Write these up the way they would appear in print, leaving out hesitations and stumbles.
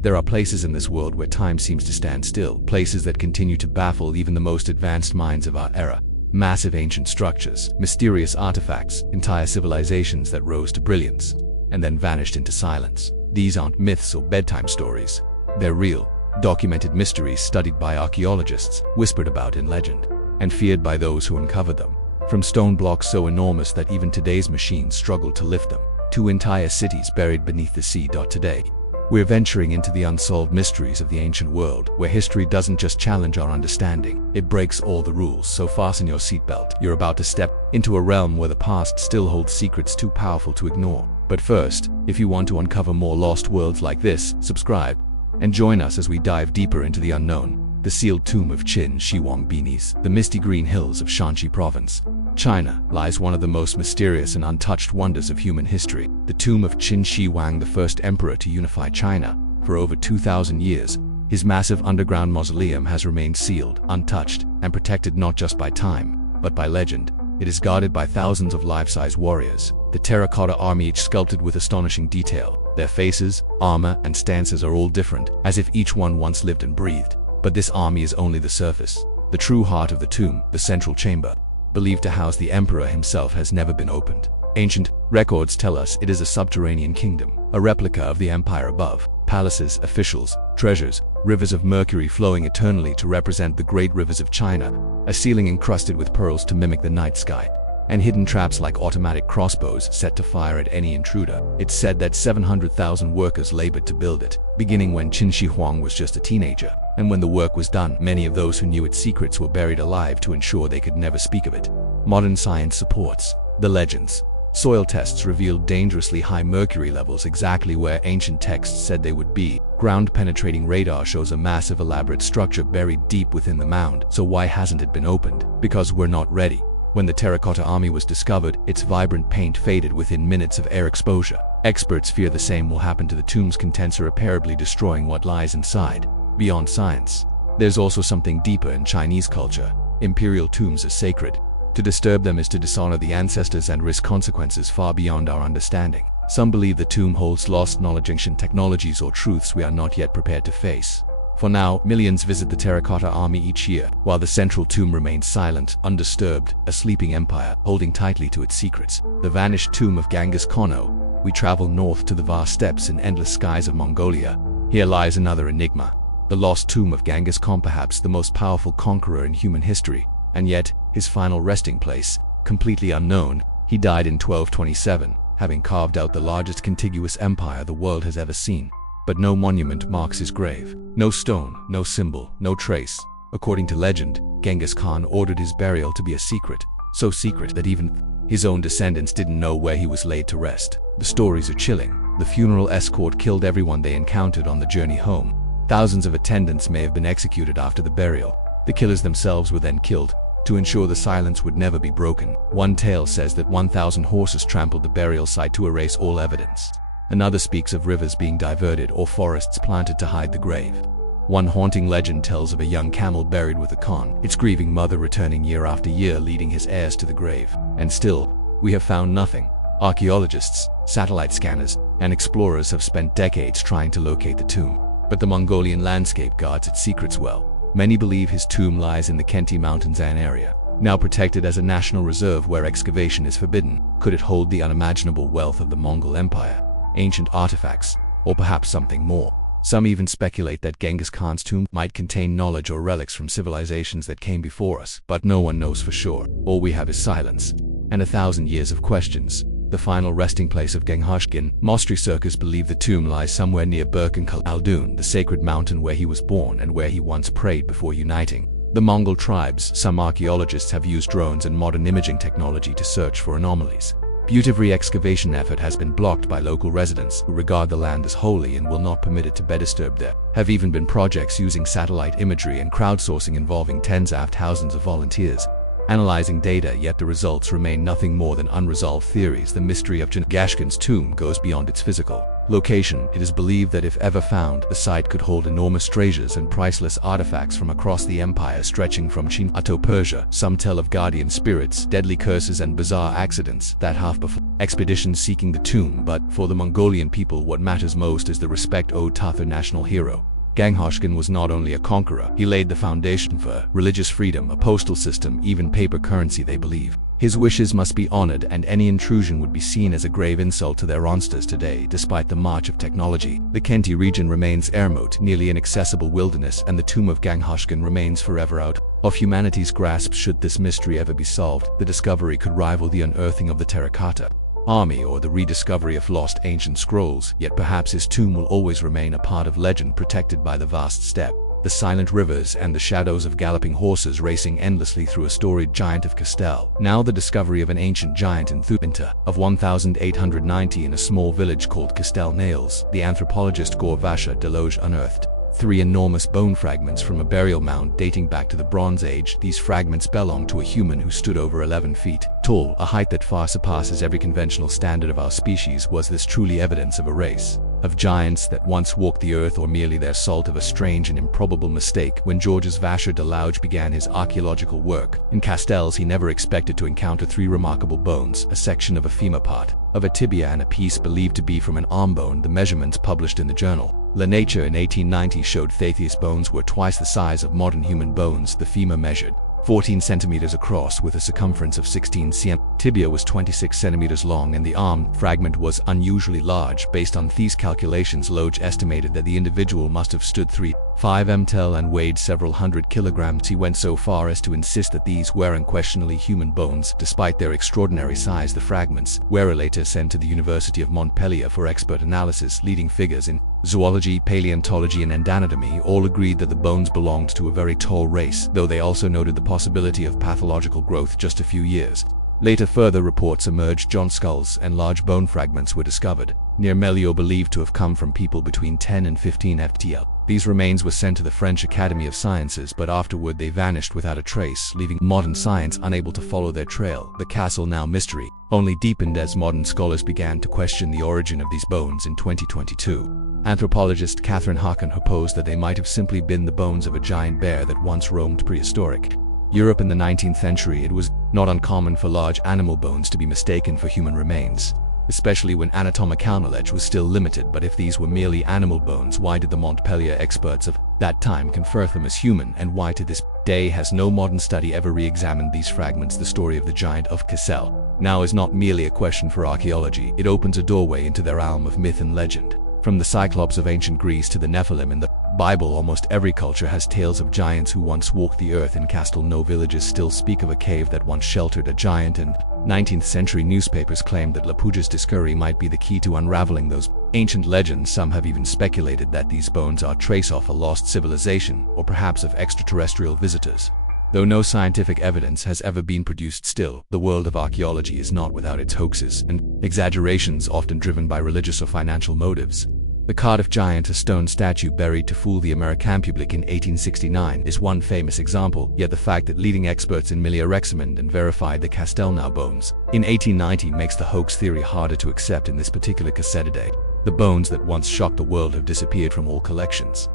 There are places in this world where time seems to stand still, places that continue to baffle even the most advanced minds of our era. Massive ancient structures, mysterious artifacts, entire civilizations that rose to brilliance and then vanished into silence. These aren't myths or bedtime stories. They're real, documented mysteries studied by archaeologists, whispered about in legend, and feared by those who uncover them. From stone blocks so enormous that even today's machines struggle to lift them, to entire cities buried beneath the sea. Today, we're venturing into the unsolved mysteries of the ancient world, where history doesn't just challenge our understanding, it breaks all the rules. So fasten your seatbelt. You're about to step into a realm where the past still holds secrets too powerful to ignore. But first, if you want to uncover more lost worlds like this, subscribe and join us as we dive deeper into the unknown. The sealed tomb of Qin Shi Huang beneath the misty green hills of Shanxi province, China, lies one of the most mysterious and untouched wonders of human history. The tomb of Qin Shi Huang, the first emperor to unify China. For over 2,000 years, his massive underground mausoleum has remained sealed, untouched, and protected not just by time, but by legend. It is guarded by thousands of life-size warriors, the terracotta army, each sculpted with astonishing detail. Their faces, armor, and stances are all different, as if each one once lived and breathed. But this army is only the surface. The true heart of the tomb, the central chamber, believed to house the emperor himself, has never been opened. Ancient records tell us it is a subterranean kingdom, a replica of the empire above. Palaces, officials, treasures, rivers of mercury flowing eternally to represent the great rivers of China, a ceiling encrusted with pearls to mimic the night sky, and hidden traps like automatic crossbows set to fire at any intruder. It's said that 700,000 workers labored to build it, beginning when Qin Shi Huang was just a teenager. And when the work was done, many of those who knew its secrets were buried alive to ensure they could never speak of it. Modern science supports the legends. Soil tests revealed dangerously high mercury levels, exactly where ancient texts said they would be. Ground-penetrating radar shows a massive elaborate structure buried deep within the mound. So why hasn't it been opened? Because we're not ready. When the terracotta army was discovered, its vibrant paint faded within minutes of air exposure. Experts fear the same will happen to the tomb's contents, irreparably destroying what lies inside. Beyond science, there's also something deeper in Chinese culture. Imperial tombs are sacred. To disturb them is to dishonor the ancestors and risk consequences far beyond our understanding. Some believe the tomb holds lost knowledge, ancient technologies, or truths we are not yet prepared to face. For now, millions visit the terracotta army each year, while the central tomb remains silent, undisturbed, a sleeping empire holding tightly to its secrets. The vanished tomb of Genghis Khan. We travel north to the vast steppes and endless skies of Mongolia. Here lies another enigma. The lost tomb of Genghis Khan, perhaps the most powerful conqueror in human history, and yet his final resting place, completely unknown. He died in 1227, having carved out the largest contiguous empire the world has ever seen. But no monument marks his grave. No stone, no symbol, no trace. According to legend, Genghis Khan ordered his burial to be a secret, so secret that even his own descendants didn't know where he was laid to rest. The stories are chilling. The funeral escort killed everyone they encountered on the journey home. Thousands of attendants may have been executed after the burial. The killers themselves were then killed, to ensure the silence would never be broken. One tale says that 1,000 horses trampled the burial site to erase all evidence. Another speaks of rivers being diverted or forests planted to hide the grave. One haunting legend tells of a young camel buried with a Khan, its grieving mother returning year after year, leading his heirs to the grave. And still, we have found nothing. Archaeologists, satellite scanners, and explorers have spent decades trying to locate the tomb. But the Mongolian landscape guards its secrets well. Many believe his tomb lies in the Khenti Mountains area, now protected as a national reserve where excavation is forbidden. Could it hold the unimaginable wealth of the Mongol Empire? Ancient artifacts, or perhaps something more? Some even speculate that Genghis Khan's tomb might contain knowledge or relics from civilizations that came before us, but no one knows for sure. All we have is silence, and 1,000 years of questions. The final resting place of Genghis Khan. Most researchers believe the tomb lies somewhere near Burkhan Khaldun, the sacred mountain where he was born and where he once prayed before uniting the Mongol tribes. Some archaeologists have used drones and modern imaging technology to search for anomalies. But every excavation effort has been blocked by local residents who regard the land as holy and will not permit it to be disturbed. There have even been projects using satellite imagery and crowdsourcing involving tens of thousands of volunteers, analyzing data, yet the results remain nothing more than unresolved theories. The mystery of Genghis Khan's tomb goes beyond its physical Location: it is believed that if ever found, the site could hold enormous treasures and priceless artifacts from across the empire stretching from China to Persia. Some tell of guardian spirits, deadly curses and bizarre accidents that have before expeditions seeking the tomb, but for the Mongolian people what matters most is the respect owed to their national hero. Genghis was not only a conqueror, he laid the foundation for religious freedom, a postal system, even paper currency they believe. His wishes must be honored, and any intrusion would be seen as a grave insult to their ancestors today. Despite the march of technology, the Khenti region remains remote, nearly inaccessible wilderness, and the tomb of Genghis remains forever out of humanity's grasp. Should this mystery ever be solved, the discovery could rival the unearthing of the terracotta army or the rediscovery of lost ancient scrolls. Yet perhaps his tomb will always remain a part of legend, protected by the vast steppe, the silent rivers, and the shadows of galloping horses racing endlessly through a storied giant of Castel. Now the discovery of an ancient giant in the winter of 1890 in a small village called Castel Nails, the anthropologist Gorvasha Deloge unearthed 3 enormous bone fragments from a burial mound dating back to the Bronze Age. These fragments belong to a human who stood over 11 feet tall, a height that far surpasses every conventional standard of our species. Was this truly evidence of a race of giants that once walked the earth, or merely their result of a strange and improbable mistake? When Georges Vacher de Lauge began his archaeological work in Castells, he never expected to encounter 3 remarkable bones, a section of a femur part of a tibia and a piece believed to be from an arm bone. The measurements published in the journal La Nature in 1890 showed Thetheus bones were twice the size of modern human bones. The femur measured 14 centimeters across with a circumference of 16 cm. Tibia was 26 centimeters long, and the arm fragment was unusually large. Based on these calculations, Loge estimated that the individual must have stood 3.5 m tall and weighed several hundred kilograms. He went so far as to insist that these were unquestionably human bones. Despite their extraordinary size, the fragments were later sent to the University of Montpellier for expert analysis. Leading figures in zoology, paleontology, and anatomy all agreed that the bones belonged to a very tall race, though they also noted the possibility of pathological growth just a few years later. Further reports emerged. John skulls and large bone fragments were discovered near Melliot, believed to have come from people between 10 and 15 FTL. These remains were sent to the French Academy of Sciences, but afterward they vanished without a trace, leaving modern science unable to follow their trail. The castle now mystery only deepened as modern scholars began to question the origin of these bones. In 2022, anthropologist Catherine Harkin proposed that they might have simply been the bones of a giant bear that once roamed prehistoric Europe. In the 19th century, it was not uncommon for large animal bones to be mistaken for human remains, especially when anatomical knowledge was still limited. But if these were merely animal bones, why did the Montpellier experts of that time confer them as human, and why to this day has no modern study ever re-examined these fragments? The story of the giant of Cassel now is not merely a question for archaeology, it opens a doorway into the realm of myth and legend. From the Cyclops of ancient Greece to the Nephilim in the Bible, almost every culture has tales of giants who once walked the earth. In Castelnau, villages still speak of a cave that once sheltered a giant, and 19th century newspapers claimed that Lapouge's discovery might be the key to unraveling those ancient legends. Some have even speculated that these bones are trace of a lost civilization, or perhaps of extraterrestrial visitors. Though no scientific evidence has ever been produced, still, the world of archaeology is not without its hoaxes and exaggerations, often driven by religious or financial motives. The Cardiff giant, a stone statue buried to fool the American public in 1869, is one famous example. Yet the fact that leading experts in Milia examined and verified the Castelnau bones in 1890 makes the hoax theory harder to accept in this particular cassette today. The bones that once shocked the world have disappeared from all collections,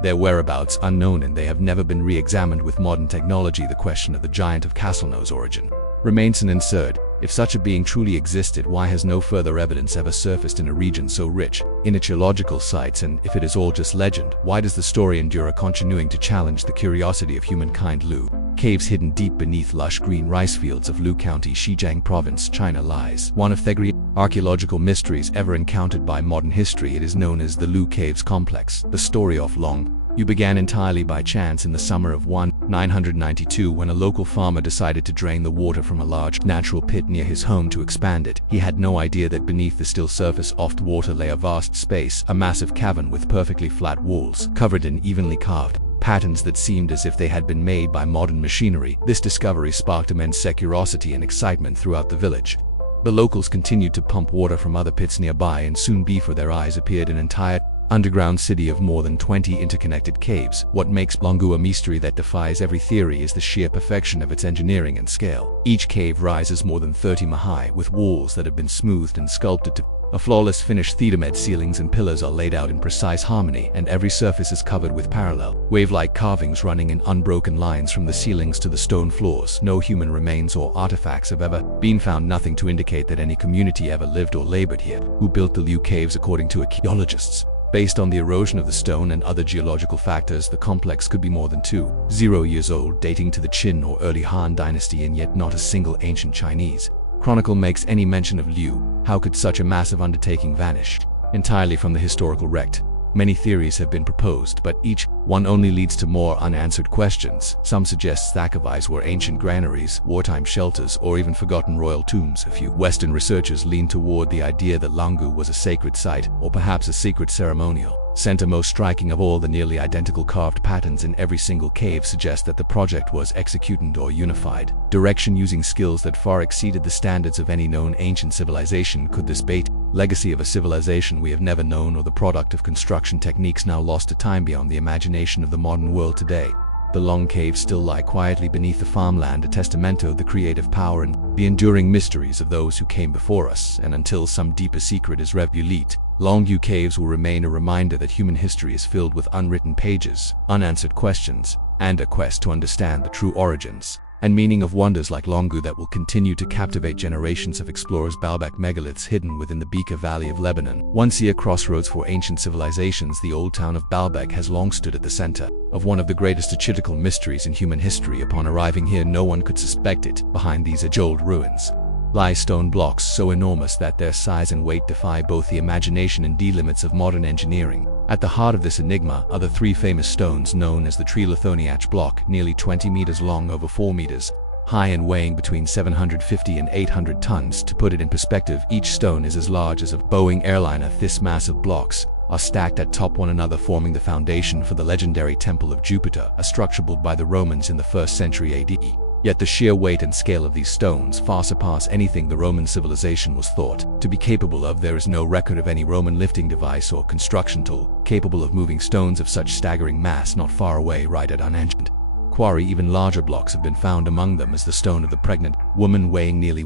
their whereabouts unknown, and they have never been re-examined. With modern technology, the question of the giant of Castelnau's origin remains unanswered. If such a being truly existed, why has no further evidence ever surfaced in a region so rich in archaeological sites? And if it is all just legend, why does the story endure, continuing to challenge the curiosity of humankind? Lu Caves, hidden deep beneath lush green rice fields of Lu County, Xizang Province, China, lies one of the great archaeological mysteries ever encountered by modern history. It is known as the Lu Caves Complex. The story of Long Yu began entirely by chance in the summer of 1992, when a local farmer decided to drain the water from a large natural pit near his home to expand it. He had no idea that beneath the still surface of the water lay a vast space, a massive cavern with perfectly flat walls, covered in evenly carved patterns that seemed as if they had been made by modern machinery. This discovery sparked immense curiosity and excitement throughout the village. The locals continued to pump water from other pits nearby, and soon before their eyes appeared an entire underground city of more than 20 interconnected caves. What makes Longu a mystery that defies every theory is the sheer perfection of its engineering and scale. Each cave rises more than 30 m high, with walls that have been smoothed and sculpted to A flawless finished theatermed ceilings and pillars are laid out in precise harmony, and every surface is covered with parallel, wave-like carvings running in unbroken lines from the ceilings to the stone floors. No human remains or artifacts have ever been found, nothing to indicate that any community ever lived or labored here. Who built the Liu caves? According to archaeologists, based on the erosion of the stone and other geological factors, the complex could be more than 2,000 years old, dating to the Qin or early Han dynasty, and yet not a single ancient Chinese chronicle makes any mention of Liu. How could such a massive undertaking vanish entirely from the historical record? Many theories have been proposed, but each one only leads to more unanswered questions. Some suggest Thacavais were ancient granaries, wartime shelters, or even forgotten royal tombs. A few Western researchers lean toward the idea that Langu was a sacred site, or perhaps a secret ceremonial center. Most striking of all, the nearly identical carved patterns in every single cave suggest that the project was executed or unified direction using skills that far exceeded the standards of any known ancient civilization. Could this be legacy of a civilization we have never known, or the product of construction techniques now lost to time beyond the imagination of the modern world today? The long caves still lie quietly beneath the farmland, a testament of the creative power and the enduring mysteries of those who came before us. And until some deeper secret is revealed, Langu caves will remain a reminder that human history is filled with unwritten pages, unanswered questions, and a quest to understand the true origins and meaning of wonders like Langu that will continue to captivate generations of explorers. Baalbek megaliths hidden within the Bekaa Valley of Lebanon. Once a crossroads for ancient civilizations, the old town of Baalbek has long stood at the center of one of the greatest archaeological mysteries in human history. Upon arriving here, no one could suspect it. Behind these age-old ruins lie stone blocks so enormous that their size and weight defy both the imagination and the limits of modern engineering. At the heart of this enigma are the three famous stones known as the Trilithoniach block, nearly 20 meters long, over 4 meters high, and weighing between 750 and 800 tons. To put it in perspective, each stone is as large as a Boeing airliner. This massive blocks are stacked atop one another, forming the foundation for the legendary Temple of Jupiter, a structure built by the Romans in the 1st century AD. Yet the sheer weight and scale of these stones far surpass anything the Roman civilization was thought to be capable of. There is no record of any Roman lifting device or construction tool capable of moving stones of such staggering mass. Not far away, right at unancient quarry, even larger blocks have been found. Among them is the stone of the pregnant woman, weighing nearly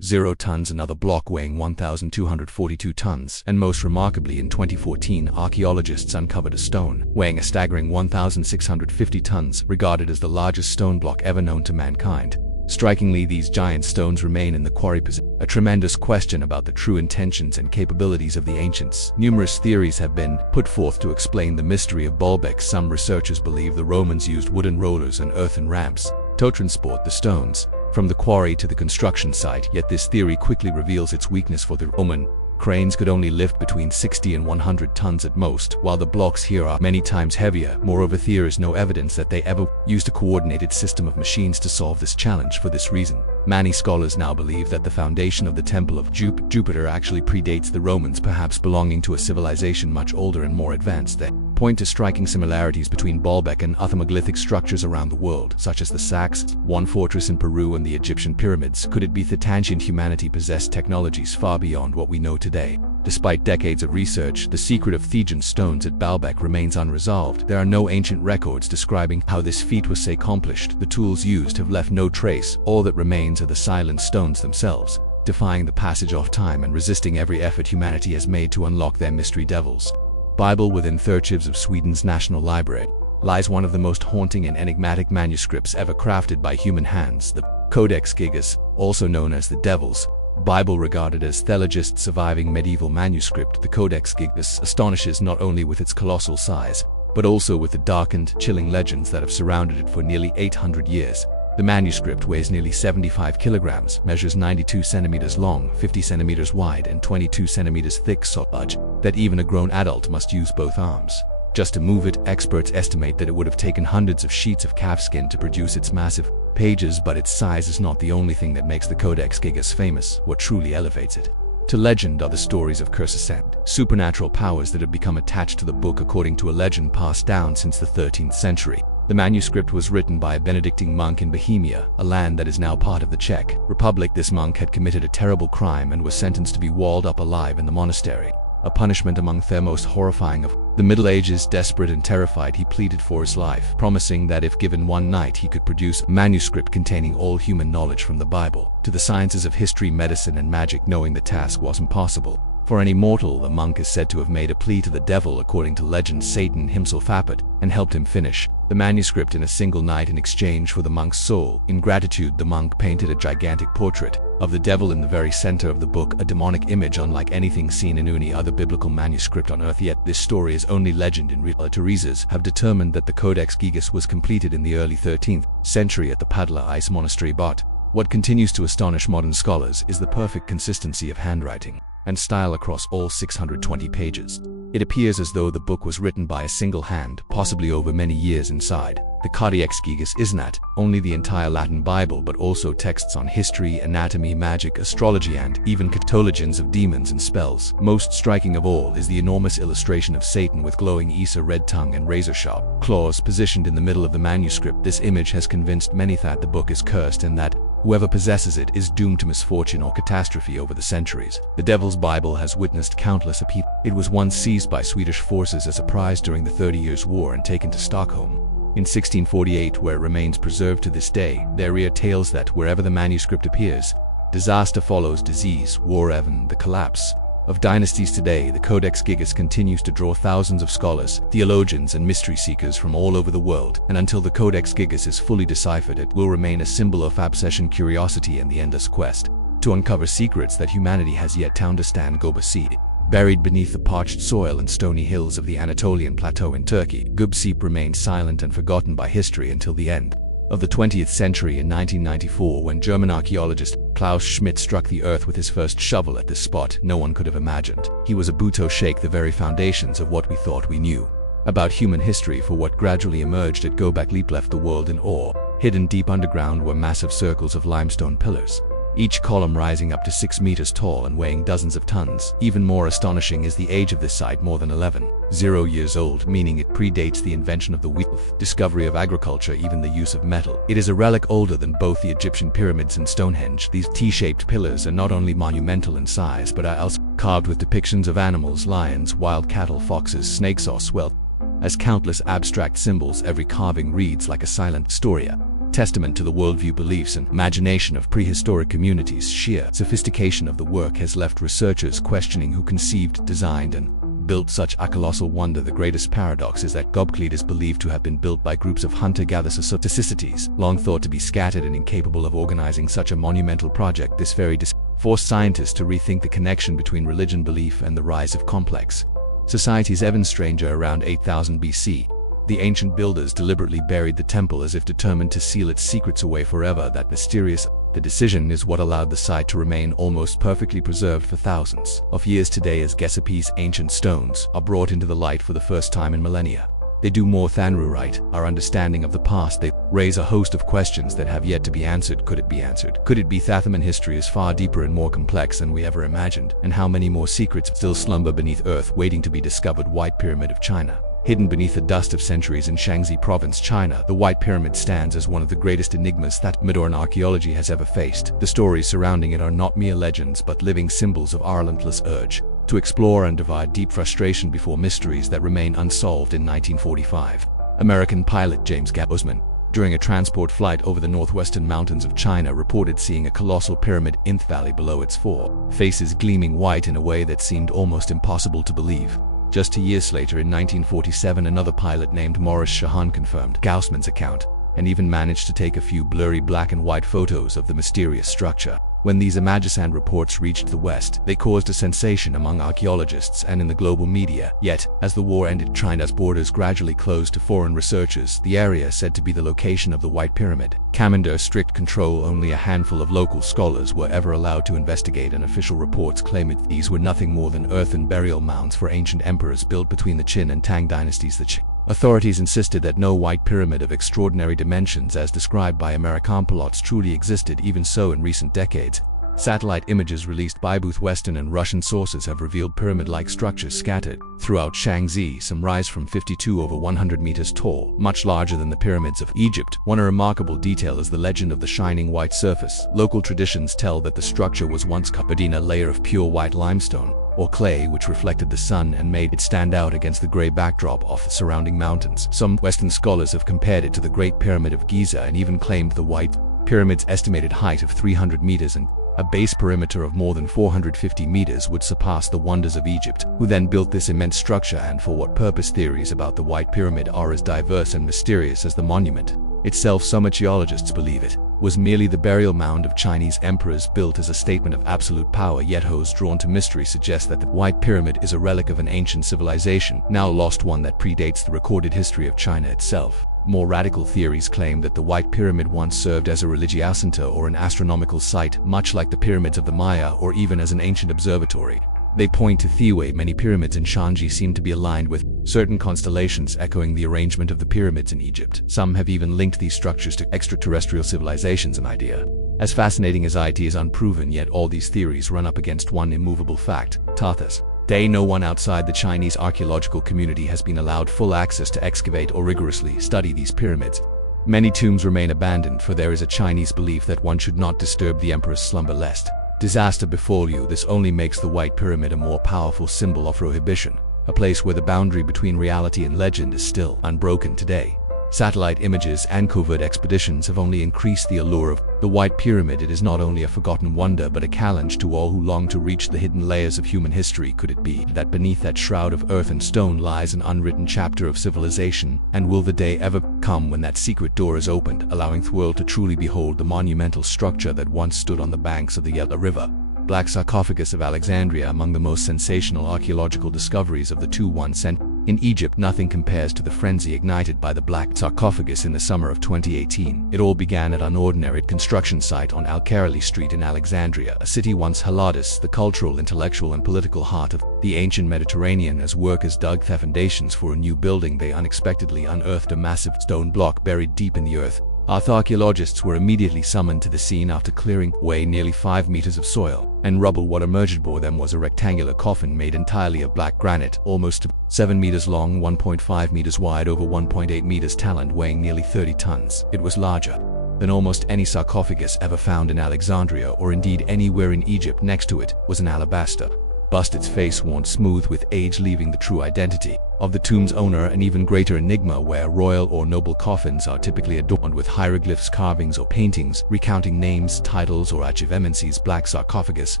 10 tons, another block weighing 1,242 tons, and most remarkably, in 2014, archaeologists uncovered a stone weighing a staggering 1,650 tons, regarded as the largest stone block ever known to mankind. Strikingly, these giant stones remain in the quarry, a tremendous question about the true intentions and capabilities of the ancients. Numerous theories have been put forth to explain the mystery of Baalbek. Some researchers believe the Romans used wooden rollers and earthen ramps to transport the stones from the quarry to the construction site, yet this theory quickly reveals its weakness, for the Roman cranes could only lift between 60 and 100 tons at most, while the blocks here are many times heavier. Moreover, there is no evidence that they ever used a coordinated system of machines to solve this challenge. For this reason, many scholars now believe that the foundation of the Temple of Jupiter actually predates the Romans, perhaps belonging to a civilization much older and more advanced. They point to striking similarities between Baalbek and other megalithic structures around the world, such as the Sacs, one fortress in Peru, and the Egyptian pyramids. Could it be that ancient humanity possessed technologies far beyond what we know today? Despite decades of research, the secret of Thejan stones at Baalbek remains unresolved. There are no ancient records describing how this feat was accomplished. The tools used have left no trace. All that remains are the silent stones themselves, defying the passage of time and resisting every effort humanity has made to unlock their mystery devils. Bible. Within 3 archives of Sweden's National Library lies one of the most haunting and enigmatic manuscripts ever crafted by human hands, the Codex Gigas, also known as the Devil's Bible. Regarded as the largest surviving medieval manuscript, the Codex Gigas astonishes not only with its colossal size, but also with the dark and chilling legends that have surrounded it for nearly 800 years. The manuscript weighs nearly 75 kilograms, measures 92 centimeters long, 50 centimeters wide, and 22 centimeters thick, so large that even a grown adult must use both arms just to move it. Experts estimate that it would have taken hundreds of sheets of calfskin to produce its massive pages, but its size is not the only thing that makes the Codex Gigas famous. What truly elevates it to legend are the stories of curses and supernatural powers that have become attached to the book. According to a legend passed down since the 13th century, the manuscript was written by a Benedictine monk in Bohemia, a land that is now part of the Czech Republic. This monk had committed a terrible crime and was sentenced to be walled up alive in the monastery, a punishment among the most horrifying of the Middle Ages. Desperate and terrified, he pleaded for his life, promising that if given one night he could produce a manuscript containing all human knowledge from the Bible to the sciences of history, medicine, and magic. Knowing the task was impossible, For any mortal, the monk is said to have made a plea to the devil. According to legend, Satan himself appeared and helped him finish the manuscript in a single night in exchange for the monk's soul. In gratitude, the monk painted a gigantic portrait of the devil in the very center of the book, a demonic image unlike anything seen in any other biblical manuscript on earth. Yet this story is only legend. In real, Teresa's have determined that the Codex Gigas was completed in the early 13th century at the Padla Ice Monastery. But what continues to astonish modern scholars is the perfect consistency of handwriting and style across all 620 pages. It appears as though the book was written by a single hand, possibly over many years. Inside the Codex Gigas is not only the entire Latin Bible, but also texts on history, anatomy, magic, astrology, and even catalogians of demons and spells. Most striking of all is the enormous illustration of Satan with glowing Issa red tongue and razor-sharp claws positioned in the middle of the manuscript. This image has convinced many that the book is cursed and that whoever possesses it is doomed to misfortune or catastrophe. Over the centuries, the Devil's Bible has witnessed countless upheavals. It was once seized by Swedish forces as a prize during the 30 Years' War and taken to Stockholm in 1648, where it remains preserved to this day. There are tales that wherever the manuscript appears, disaster follows: disease, war, even the collapse of dynasties. Today, the Codex Gigas continues to draw thousands of scholars, theologians, and mystery seekers from all over the world, and until the Codex Gigas is fully deciphered, it will remain a symbol of obsession, curiosity, and the endless quest to uncover secrets that humanity has yet to understand. Gubseep, buried beneath the parched soil and stony hills of the Anatolian Plateau in Turkey, Gubseep remained silent and forgotten by history until the end of the 20th century. In 1994, when German archaeologist Klaus Schmidt struck the earth with his first shovel at this spot, no one could have imagined he was about to shake the very foundations of what we thought we knew about human history. For what gradually emerged at Göbekli left the world in awe. Hidden deep underground were massive circles of limestone pillars, each column rising up to 6 meters tall and weighing dozens of tons. Even more astonishing is the age of this site, more than 11,000 years old, meaning it predates the invention of the wheel, discovery of agriculture, even the use of metal. It is a relic older than both the Egyptian pyramids and Stonehenge. These T-shaped pillars are not only monumental in size, but are also carved with depictions of animals: lions, wild cattle, foxes, snakes, or well as countless abstract symbols. Every carving reads like a silent story, testament to the worldview, beliefs, and imagination of prehistoric communities. Sheer sophistication of the work has left researchers questioning who conceived, designed, and built such a colossal wonder. The greatest paradox is that Göbekli is believed to have been built by groups of hunter-gatherers, societies long thought to be scattered and incapable of organizing such a monumental project. This very forced scientists to rethink the connection between religion, belief, and the rise of complex societies. Even stranger, around 8000 BC, the ancient builders deliberately buried the temple as if determined to seal its secrets away forever. That mysterious the decision is what allowed the site to remain almost perfectly preserved for thousands of years. Today, as Göbekli's ancient stones are brought into the light for the first time in millennia, they do more than rewrite our understanding of the past. They raise a host of questions that have yet to be answered. Could it be answered? Could it be that human history is far deeper and more complex than we ever imagined? And how many more secrets still slumber beneath earth, waiting to be discovered? White Pyramid of China. Hidden beneath the dust of centuries in Shaanxi Province, China, the White Pyramid stands as one of the greatest enigmas that modern archaeology has ever faced. The stories surrounding it are not mere legends, but living symbols of our relentless urge to explore and divide deep frustration before mysteries that remain unsolved. In 1945, American pilot James Bozeman, during a transport flight over the northwestern mountains of China, reported seeing a colossal pyramid in the valley below, its four faces gleaming white in a way that seemed almost impossible to believe. Just 2 years later, in 1947, another pilot named Maurice Shahan confirmed Gaussman's account and even managed to take a few blurry black and white photos of the mysterious structure. When these images and reports reached the West, they caused a sensation among archaeologists and in the global media. Yet, as the war ended, China's borders gradually closed to foreign researchers. The area said to be the location of the White Pyramid came under strict control. Only a handful of local scholars were ever allowed to investigate, and official reports claimed these were nothing more than earthen burial mounds for ancient emperors built between the Qin and Tang dynasties. The authorities insisted that no white pyramid of extraordinary dimensions as described by American pilots truly existed. Even so, in recent decades, satellite images released by both Western and Russian sources have revealed pyramid-like structures scattered throughout Shaanxi. Some rise from 52 over 100 meters tall, much larger than the pyramids of Egypt. One remarkable detail is the legend of the shining white surface. Local traditions tell that the structure was once covered in a layer of pure white limestone or clay, which reflected the sun and made it stand out against the gray backdrop of the surrounding mountains. Some Western scholars have compared it to the Great Pyramid of Giza and even claimed the White Pyramid's estimated height of 300 meters and A base perimeter of more than 450 meters would surpass the wonders of Egypt, who then built this immense structure, and for what purpose? Theories about the White Pyramid are as diverse and mysterious as the monument itself. Some archaeologists believe it was merely the burial mound of Chinese emperors built as a statement of absolute power, yet those drawn to mystery suggest that the White Pyramid is a relic of an ancient civilization, now lost, one that predates the recorded history of China itself. More radical theories claim that the White Pyramid once served as a religious center or an astronomical site, much like the pyramids of the Maya, or even as an ancient observatory. They point to Thiwe. Many pyramids in Shanxi seem to be aligned with certain constellations, echoing the arrangement of the pyramids in Egypt. Some have even linked these structures to extraterrestrial civilizations, an idea as fascinating as it is unproven, yet all these theories run up against one immovable fact: Tathas. No one outside the Chinese archaeological community has been allowed full access to excavate or rigorously study these pyramids. Many tombs remain abandoned, for there is a Chinese belief that one should not disturb the emperor's slumber lest disaster befall you. This only makes the White Pyramid a more powerful symbol of prohibition, a place where the boundary between reality and legend is still unbroken today. Satellite images and covert expeditions have only increased the allure of the White Pyramid. It is not only a forgotten wonder, but a challenge to all who long to reach the hidden layers of human history. Could it be that beneath that shroud of earth and stone lies an unwritten chapter of civilization? And will the day ever come when that secret door is opened, allowing the world to truly behold the monumental structure that once stood on the banks of the Yellow River? Black sarcophagus of Alexandria, among the most sensational archaeological discoveries of the 21st century. In Egypt, nothing compares to the frenzy ignited by the black sarcophagus in the summer of 2018. It all began at an unordinary construction site on Al-Khaili Street in Alexandria, a city once Atlantis, the cultural, intellectual, and political heart of the ancient Mediterranean. As workers dug the foundations for a new building, they unexpectedly unearthed a massive stone block buried deep in the earth. Archaeologists were immediately summoned to the scene after clearing away nearly 5 meters of soil and rubble. What emerged before them was a rectangular coffin made entirely of black granite, almost 7 meters long, 1.5 meters wide, over 1.8 meters tall, and weighing nearly 30 tons. It was larger than almost any sarcophagus ever found in Alexandria, or indeed anywhere in Egypt. Next to it was an alabaster bust, its face worn smooth with age, leaving the true identity of the tomb's owner an even greater enigma. Where royal or noble coffins are typically adorned with hieroglyphs, carvings, or paintings recounting names, titles, or achievements, black sarcophagus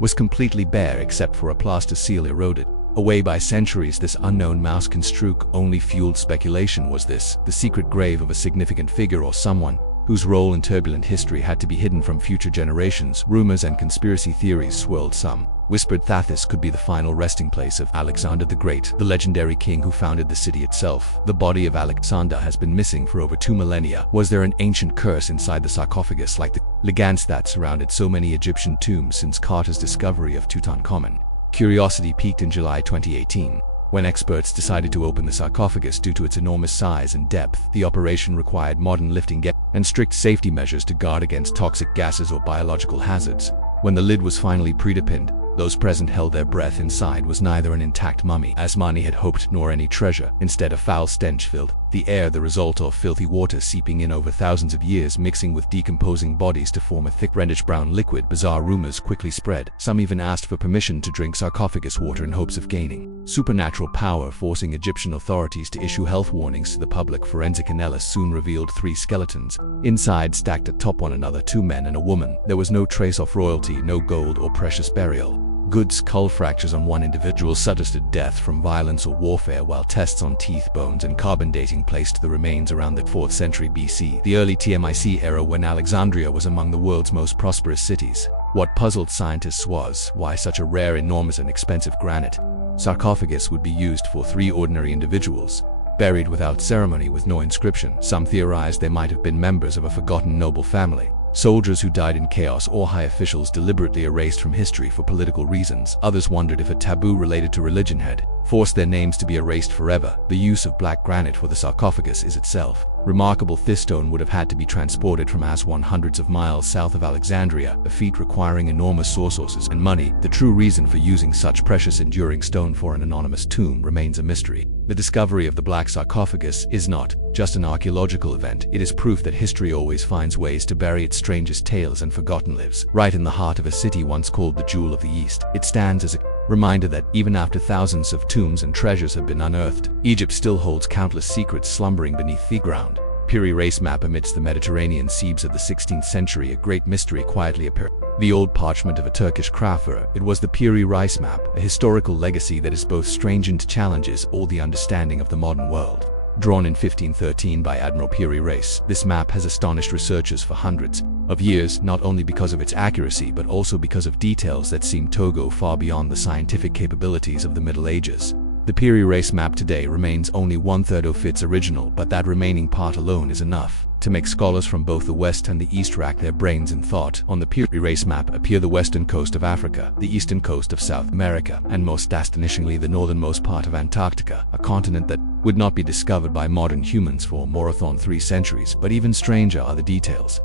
was completely bare except for a plaster seal eroded away by centuries. This unknown mouse construct only fueled speculation. Was this the secret grave of a significant figure, or someone whose role in turbulent history had to be hidden from future generations? Rumors and conspiracy theories swirled. Some whispered Tathis could be the final resting place of Alexander the Great, the legendary king who founded the city itself. The body of Alexander has been missing for over 2 millennia. Was there an ancient curse inside the sarcophagus, like the legends that surrounded so many Egyptian tombs since Carter's discovery of Tutankhamun? Curiosity peaked in July 2018, when experts decided to open the sarcophagus. Due to its enormous size and depth, the operation required modern lifting gear and strict safety measures to guard against toxic gases or biological hazards. When the lid was finally pre-opened, those present held their breath. Inside was neither an intact mummy, as many had hoped, nor any treasure. Instead, a foul stench filled the air, the result of filthy water seeping in over thousands of years, mixing with decomposing bodies to form a thick reddish-brown liquid. Bizarre rumors quickly spread. Some even asked for permission to drink sarcophagus water in hopes of gaining supernatural power, forcing Egyptian authorities to issue health warnings to the public. Forensic analysis soon revealed 3 skeletons inside, stacked atop one another, 2 men and a woman. There was no trace of royalty, no gold or precious burial goods. Skull fractures on one individual suggested death from violence or warfare, while tests on teeth, bones, and carbon dating placed the remains around the 4th century BC, the early TMIC era, when Alexandria was among the world's most prosperous cities. What puzzled scientists was why such a rare, enormous, and expensive granite sarcophagus would be used for 3 ordinary individuals, buried without ceremony with no inscription. Some theorized they might have been members of a forgotten noble family, soldiers who died in chaos, or high officials deliberately erased from history for political reasons. Others wondered if a taboo related to religion had forced their names to be erased forever. The use of black granite for the sarcophagus is itself remarkable. This stone would have had to be transported from Aswan, hundreds of miles south of Alexandria, a feat requiring enormous resources and money. The true reason for using such precious, enduring stone for an anonymous tomb remains a mystery. The discovery of the black sarcophagus is not just an archaeological event, it is proof that history always finds ways to bury its strangest tales and forgotten lives. Right in the heart of a city once called the Jewel of the East, it stands as a reminder that even after thousands of tombs and treasures have been unearthed, Egypt still holds countless secrets slumbering beneath the ground. Piri Reis map amidst the Mediterranean seas of the 16th century, a great mystery quietly appeared. The old parchment of a Turkish crafter, it was the Piri Reis map, a historical legacy that is both strange and challenges all the understanding of the modern world. Drawn in 1513 by Admiral Piri Reis, this map has astonished researchers for hundreds of years, not only because of its accuracy but also because of details that seem to go far beyond the scientific capabilities of the Middle Ages. The Piri Reis map today remains only 1/3 of its original, but that remaining part alone is enough to make scholars from both the West and the East rack their brains in thought. On the Piri Reis map appear the western coast of Africa, the eastern coast of South America, and most astonishingly the northernmost part of Antarctica, a continent that would not be discovered by modern humans for more than 3 centuries, but even stranger are the details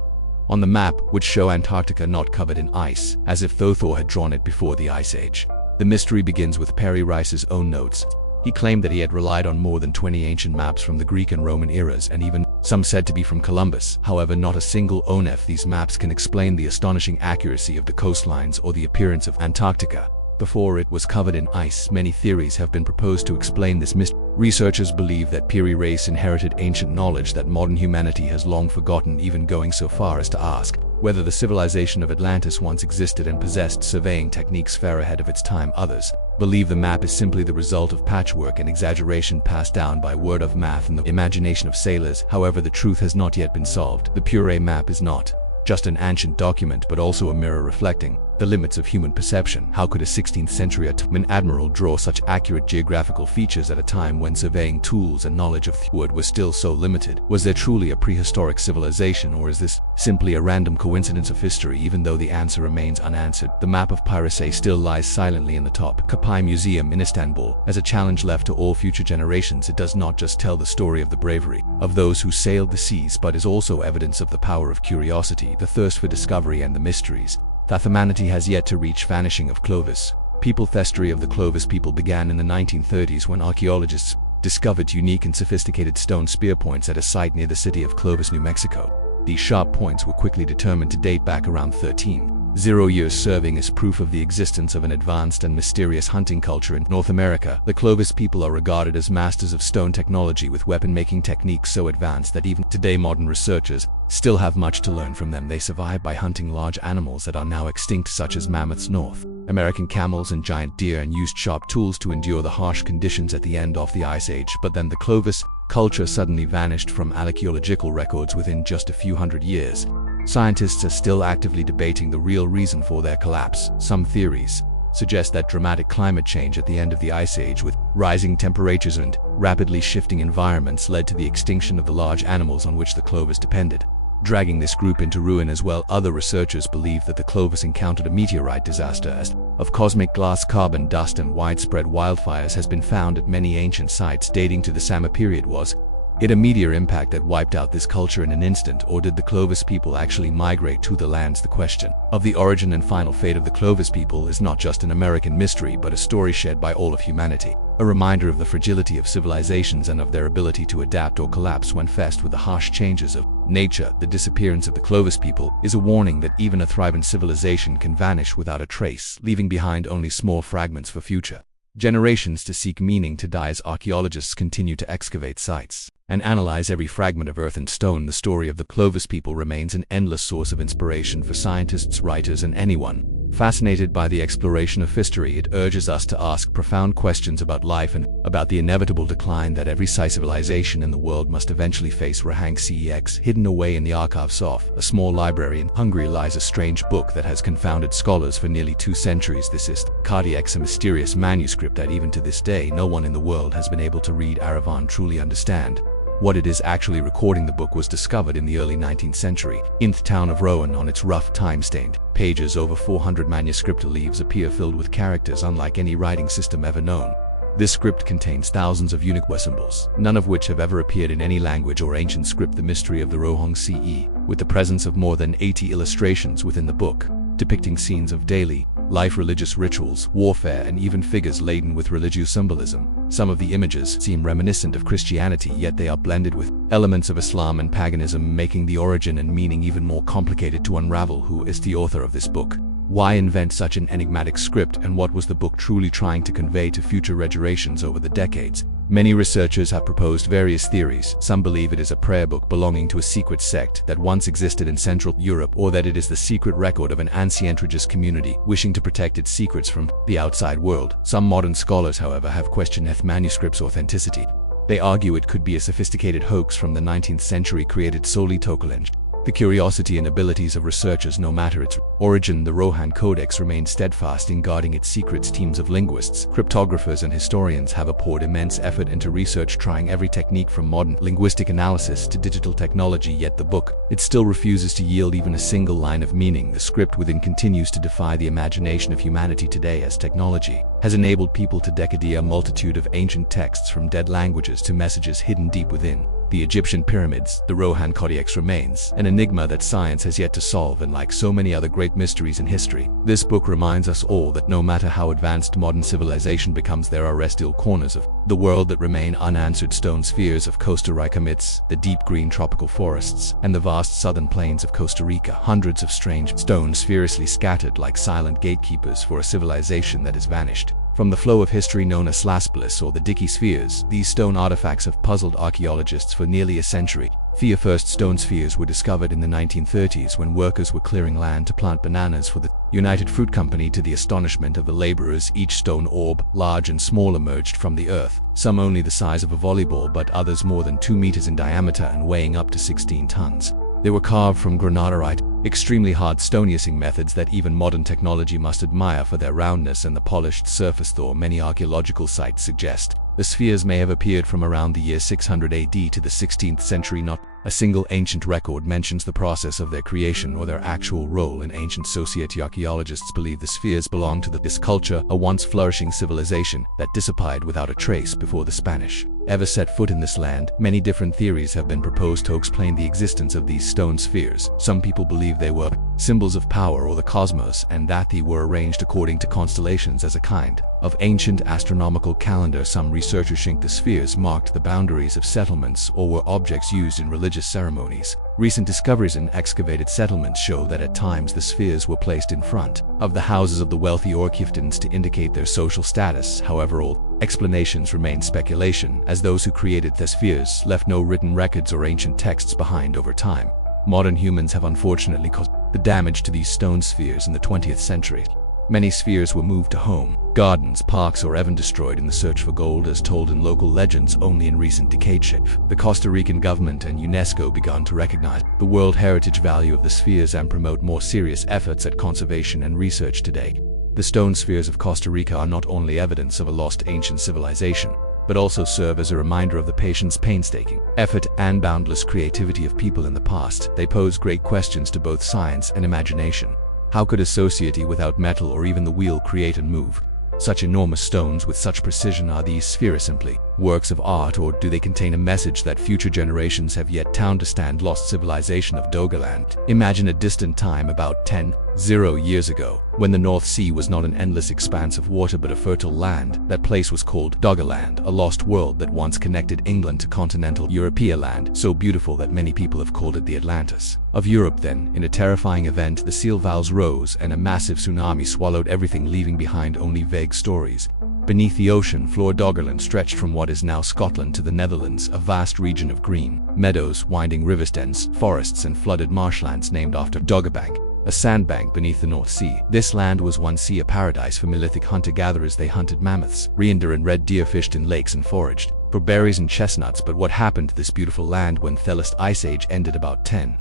on the map, which show Antarctica not covered in ice, as if Thothor had drawn it before the Ice Age. The mystery begins with Piri Reis's own notes. He claimed that he had relied on more than 20 ancient maps from the Greek and Roman eras, and even some said to be from Columbus. However, not a single one of these maps can explain the astonishing accuracy of the coastlines or the appearance of Antarctica before it was covered in ice. Many theories have been proposed to explain this mystery. Researchers believe that Piri Reis inherited ancient knowledge that modern humanity has long forgotten, even going so far as to ask whether the civilization of Atlantis once existed and possessed surveying techniques far ahead of its time. Others believe the map is simply the result of patchwork and exaggeration passed down by word of mouth and the imagination of sailors. However, the truth has not yet been solved. The Piri map is not just an ancient document, but also a mirror reflecting the limits of human perception. How could a 16th century Ottoman admiral draw such accurate geographical features at a time when surveying tools and knowledge of wood was still so limited? Was there truly a prehistoric civilization, or is this simply a random coincidence of history? Even though the answer remains unanswered, the map of Piri Reis still lies silently in the Topkapi Museum in Istanbul. As a challenge left to all future generations, it does not just tell the story of the bravery of those who sailed the seas, but is also evidence of the power of curiosity, the thirst for discovery, and the mysteries that humanity has yet to reach. Vanishing of Clovis. The history of the Clovis people began in the 1930s when archaeologists discovered unique and sophisticated stone spear points at a site near the city of Clovis, New Mexico. These sharp points were quickly determined to date back around 1300 years, serving as proof of the existence of an advanced and mysterious hunting culture in North America. The Clovis people are regarded as masters of stone technology, with weapon-making techniques so advanced that even today modern researchers still have much to learn from them. They survive by hunting large animals that are now extinct, such as mammoths, North American camels, and giant deer, and used sharp tools to endure the harsh conditions at the end of the Ice Age. But then the Clovis culture suddenly vanished from archaeological records within just a few hundred years. Scientists are still actively debating the real reason for their collapse. Some theories suggest that dramatic climate change at the end of the Ice Age, with rising temperatures and rapidly shifting environments, led to the extinction of the large animals on which the Clovis depended, dragging this group into ruin as well. Other researchers believe that the Clovis encountered a meteorite disaster as of cosmic glass, carbon dust, and widespread wildfires has been found at many ancient sites dating to the Sama period. Was it a meteor impact that wiped out this culture in an instant, or did the Clovis people actually migrate to the lands? The question of the origin and final fate of the Clovis people is not just an American mystery, but a story shared by all of humanity, a reminder of the fragility of civilizations and of their ability to adapt or collapse when faced with the harsh changes of nature. The disappearance of the Clovis people is a warning that even a thriving civilization can vanish without a trace, leaving behind only small fragments for future generations to seek meaning. Today, as archaeologists continue to excavate sites and analyze every fragment of earth and stone, the story of the Clovis people remains an endless source of inspiration for scientists, writers, and anyone fascinated by the exploration of history. It urges us to ask profound questions about life and about the inevitable decline that every civilization in the world must eventually face. Rahang Cex. Hidden away in the archives of a small library in Hungary lies a strange book that has confounded scholars for nearly 2 centuries. This is Cardiacs, a mysterious manuscript that even to this day no one in the world has been able to read or even truly understand what it is actually recording. The book was discovered in the early 19th century in the town of Rouen. On its rough, time-stained pages, over 400 manuscript leaves appear filled with characters unlike any writing system ever known. This script contains thousands of unique symbols, none of which have ever appeared in any language or ancient script. The mystery of the Rohong Ce, with the presence of more than 80 illustrations within the book, depicting scenes of daily life, religious rituals, warfare, and even figures laden with religious symbolism. Some of the images seem reminiscent of Christianity, yet they are blended with elements of Islam and paganism, making the origin and meaning even more complicated to unravel. Who is the author of this book? Why invent such an enigmatic script, and what was the book truly trying to convey to future generations over the decades? Many researchers have proposed various theories. Some believe it is a prayer book belonging to a secret sect that once existed in Central Europe, or that it is the secret record of an ancient religious community wishing to protect its secrets from the outside world. Some modern scholars, however, have questioned the manuscript's authenticity. They argue it could be a sophisticated hoax from the 19th century created solely to challenge the curiosity and abilities of researchers. No matter its origin, the Rohan Codex remains steadfast in guarding its secrets. Teams of linguists, cryptographers, and historians have poured immense effort into research, trying every technique from modern linguistic analysis to digital technology, yet the book, it still refuses to yield even a single line of meaning. The script within continues to defy the imagination of humanity today, as technology has enabled people to decode a multitude of ancient texts, from dead languages to messages hidden deep within the Egyptian pyramids. The Rohan Codex remains an enigma that science has yet to solve, and like so many other great mysteries in history, this book reminds us all that no matter how advanced modern civilization becomes, there are still corners of the world that remain unanswered. Stone spheres of Costa Rica myths, the deep green tropical forests, and the vast southern plains of Costa Rica. Hundreds of strange stones spherously scattered like silent gatekeepers for a civilization that has vanished from the flow of history, known as Laspalis or the Dicky spheres. These stone artifacts have puzzled archaeologists for nearly a century. The first stone spheres were discovered in the 1930s when workers were clearing land to plant bananas for the United Fruit Company. To the astonishment of the laborers, each stone orb, large and small, emerged from the earth, some only the size of a volleyball, but others more than 2 meters in diameter and weighing up to 16 tons. They were carved from granodiorite, extremely hard stone, using methods that even modern technology must admire for their roundness and the polished surface. Though many archaeological sites suggest the spheres may have appeared from around the year 600 AD to the 16th century, not a single ancient record mentions the process of their creation or their actual role in ancient society. Archaeologists believe the spheres belong to this culture, a once flourishing civilization that disappeared without a trace before the Spanish ever set foot in this land. Many different theories have been proposed to explain the existence of these stone spheres. Some people believe they were symbols of power or the cosmos, and that they were arranged according to constellations as a kind of ancient astronomical calendar. Some researchers think the spheres marked the boundaries of settlements or were objects used in religious ceremonies. Recent discoveries in excavated settlements show that at times the spheres were placed in front of the houses of the wealthy or chieftains to indicate their social status. However, all explanations remain speculation, as those who created the spheres left no written records or ancient texts behind. Over time, modern humans have unfortunately caused the damage to these stone spheres in the 20th century. Many spheres were moved to home gardens, parks, or even destroyed in the search for gold, as told in local legends. Only in recent decades, the Costa Rican government and UNESCO began to recognize the World Heritage value of the spheres and promote more serious efforts at conservation and research today. The stone spheres of Costa Rica are not only evidence of a lost ancient civilization, but also serve as a reminder of the patience, painstaking effort, and boundless creativity of people in the past. They pose great questions to both science and imagination. How could a society without metal or even the wheel create and move such enormous stones with such precision? Are these spheres simply works of art, or do they contain a message that future generations have yet to understand? Lost civilization of Doggerland. Imagine a distant time about 10,000 years ago, when the North Sea was not an endless expanse of water but a fertile land. That place was called Doggerland, a lost world that once connected England to continental European land, so beautiful that many people have called it the Atlantis of Europe. Then, in a terrifying event, the sea levels rose and a massive tsunami swallowed everything, leaving behind only vague stories. Beneath the ocean floor, Doggerland stretched from what is now Scotland to the Netherlands, a vast region of green meadows, winding rivers, dense forests, and flooded marshlands named after Doggerbank, a sandbank beneath the North Sea. This land was once a paradise for Neolithic hunter-gatherers. They hunted mammoths, reindeer, and red deer, fished in lakes, and foraged for berries and chestnuts. But what happened to this beautiful land when the Ice Age ended about 10,000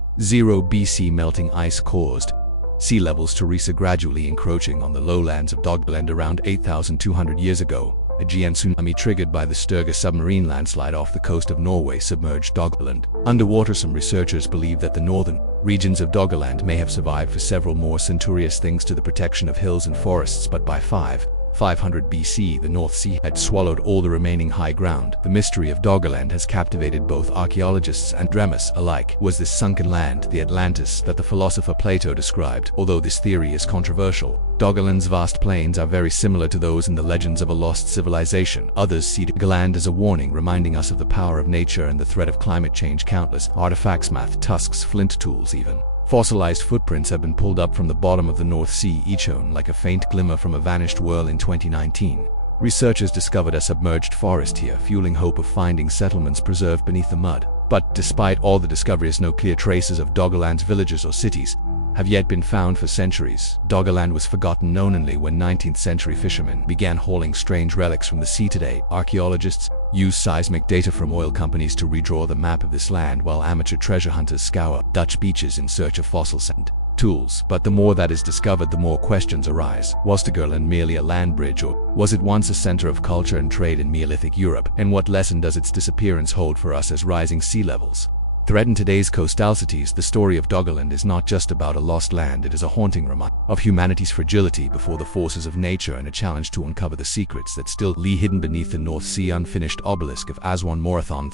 BC? Melting ice caused sea levels to rise, gradually encroaching on the lowlands of Doggerland. Around 8,200 years ago, a giant tsunami triggered by the Sturga submarine landslide off the coast of Norway submerged Doggerland underwater. Some researchers believe that the northern regions of Doggerland may have survived for several more centuries thanks to the protection of hills and forests, but by 500 BC, the North Sea had swallowed all the remaining high ground. The mystery of Doggerland has captivated both archaeologists and dreamers alike. Was this sunken land the Atlantis that the philosopher Plato described? Although this theory is controversial, Doggerland's vast plains are very similar to those in the legends of a lost civilization. Others see Doggerland as a warning, reminding us of the power of nature and the threat of climate change. Countless artifacts, math tusks, flint tools, even Fossilized footprints have been pulled up from the bottom of the North Sea, each shown like a faint glimmer from a vanished whirl in 2019. Researchers discovered a submerged forest here, fueling hope of finding settlements preserved beneath the mud. But despite all the discoveries, no clear traces of Doggerland's villages or cities have yet been found for centuries. Doggerland was forgotten known only when 19th century fishermen began hauling strange relics from the sea. Today, archaeologists use seismic data from oil companies to redraw the map of this land, while amateur treasure hunters scour Dutch beaches in search of fossils and tools. But the more that is discovered, the more questions arise. Was Doggerland merely a land bridge, or was it once a center of culture and trade in Neolithic Europe? And what lesson does its disappearance hold for us as rising sea levels threaten today's coastal cities? The story of Doggerland is not just about a lost land, it is a haunting reminder of humanity's fragility before the forces of nature, and a challenge to uncover the secrets that still lie hidden beneath the North Sea. Unfinished obelisk of Aswan Marathon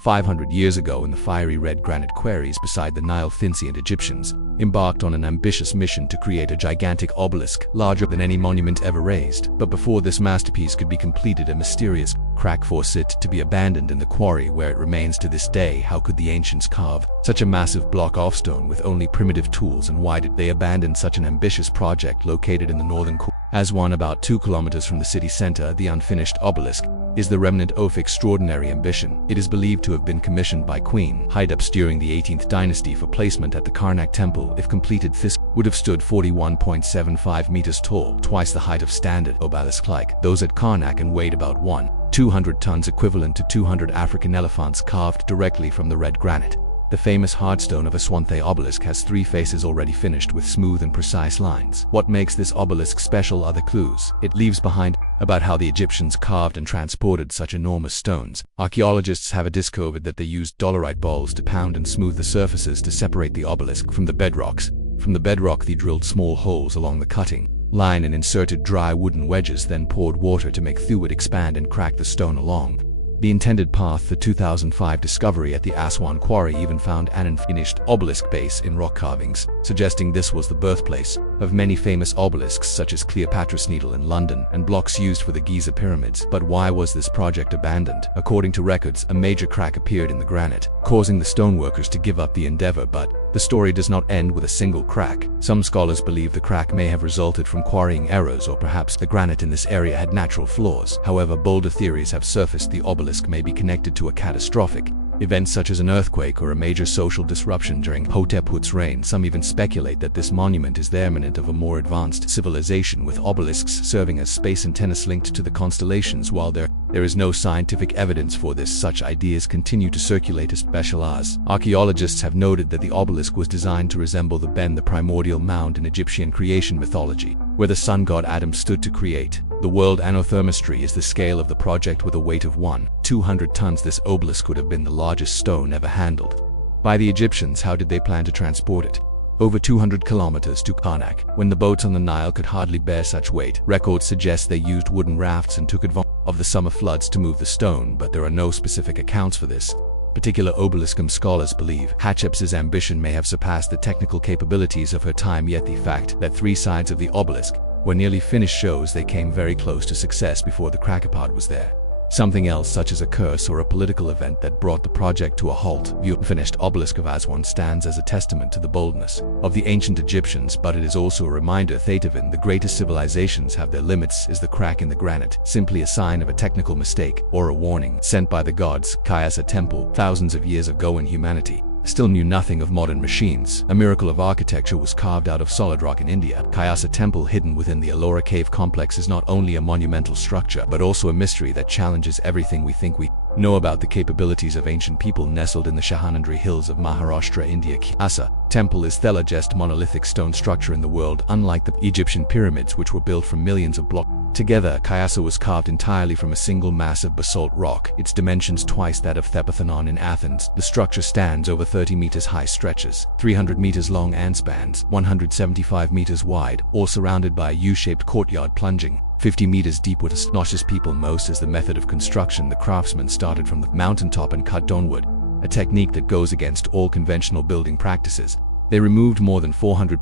500 years ago, in the fiery red granite quarries beside the Nile, ancient Egyptians embarked on an ambitious mission to create a gigantic obelisk larger than any monument ever raised. But before this masterpiece could be completed, a mysterious crack forced it to be abandoned in the quarry, where it remains to this day. How could the ancients carve such a massive block of stone with only primitive tools, and why did they abandon such an ambitious project located in the northern Aswan, about 2 kilometers from the city center? The unfinished obelisk is the remnant of extraordinary ambition. It is believed to have been commissioned by Queen Hydaspes during the 18th dynasty for placement at the Karnak temple. If completed, this would have stood 41.75 meters tall, twice the height of standard obelisks like those at Karnak, and weighed about 200 tons, equivalent to 200 African elephants, carved directly from the red granite. The famous hardstone of Aswanthe obelisk has 3 faces already finished with smooth and precise lines. What makes this obelisk special are the clues it leaves behind about how the Egyptians carved and transported such enormous stones. Archaeologists have discovered that they used dolerite balls to pound and smooth the surfaces to separate the obelisk from the bedrocks. From the bedrock, they drilled small holes along the cutting line and inserted dry wooden wedges, then poured water to make fluid expand and crack the stone along the intended path. The 2005 discovery at the Aswan quarry even found an unfinished obelisk base in rock carvings, suggesting this was the birthplace of many famous obelisks such as Cleopatra's Needle in London and blocks used for the Giza pyramids. But why was this project abandoned? According to records, a major crack appeared in the granite, causing the stoneworkers to give up the endeavor. But the story does not end with a single crack. Some scholars believe the crack may have resulted from quarrying errors, or perhaps the granite in this area had natural flaws. However, bolder theories have surfaced. The obelisk may be connected to a catastrophic event such as an earthquake or a major social disruption during Hoteput's reign. Some even speculate that this monument is the remnant of a more advanced civilization, with obelisks serving as space antennas linked to the constellations. While there is no scientific evidence for this, such ideas continue to circulate as specialized. Archaeologists have noted that the obelisk was designed to resemble the Ben, the primordial mound in Egyptian creation mythology, where the sun god Adam stood to create the world. Anothermistry is the scale of the project. With a weight of 200 tons, this obelisk could have been the largest stone ever handled by the Egyptians. How did they plan to transport it over 200 kilometers to Karnak, when the boats on the Nile could hardly bear such weight? Records suggest they used wooden rafts and took advantage of the summer floods to move the stone, but there are no specific accounts for this particular obelisk. Scholars believe Hatshepsut's ambition may have surpassed the technical capabilities of her time, yet the fact that 3 sides of the obelisk were nearly finished shows they came very close to success before the crackpot was there. Something else, such as a curse or a political event that brought the project to a halt. The unfinished obelisk of Aswan stands as a testament to the boldness of the ancient Egyptians, but it is also a reminder that even the greatest civilizations have their limits. Is the crack in the granite simply a sign of a technical mistake, or a warning sent by the gods? Kayasa Temple, thousands of years ago, when humanity still knew nothing of modern machines, a miracle of architecture was carved out of solid rock in India. Kayasa Temple, hidden within the Ellora cave complex, is not only a monumental structure, but also a mystery that challenges everything we think we know about the capabilities of ancient people. Nestled in the Shahanandri hills of Maharashtra, India, Kayasa Temple is the largest monolithic stone structure in the world. Unlike the Egyptian pyramids, which were built from millions of blocks together, Kayasa was carved entirely from a single massive basalt rock, its dimensions twice that of Thepathon in Athens. The structure stands over 30 meters high, stretches 300 meters long, and spans 175 meters wide, all surrounded by a U-shaped courtyard plunging 50 meters deep. What astonishes people most is the method of construction. The craftsmen started from the mountaintop and cut downward, a technique that goes against all conventional building practices. They removed more than 400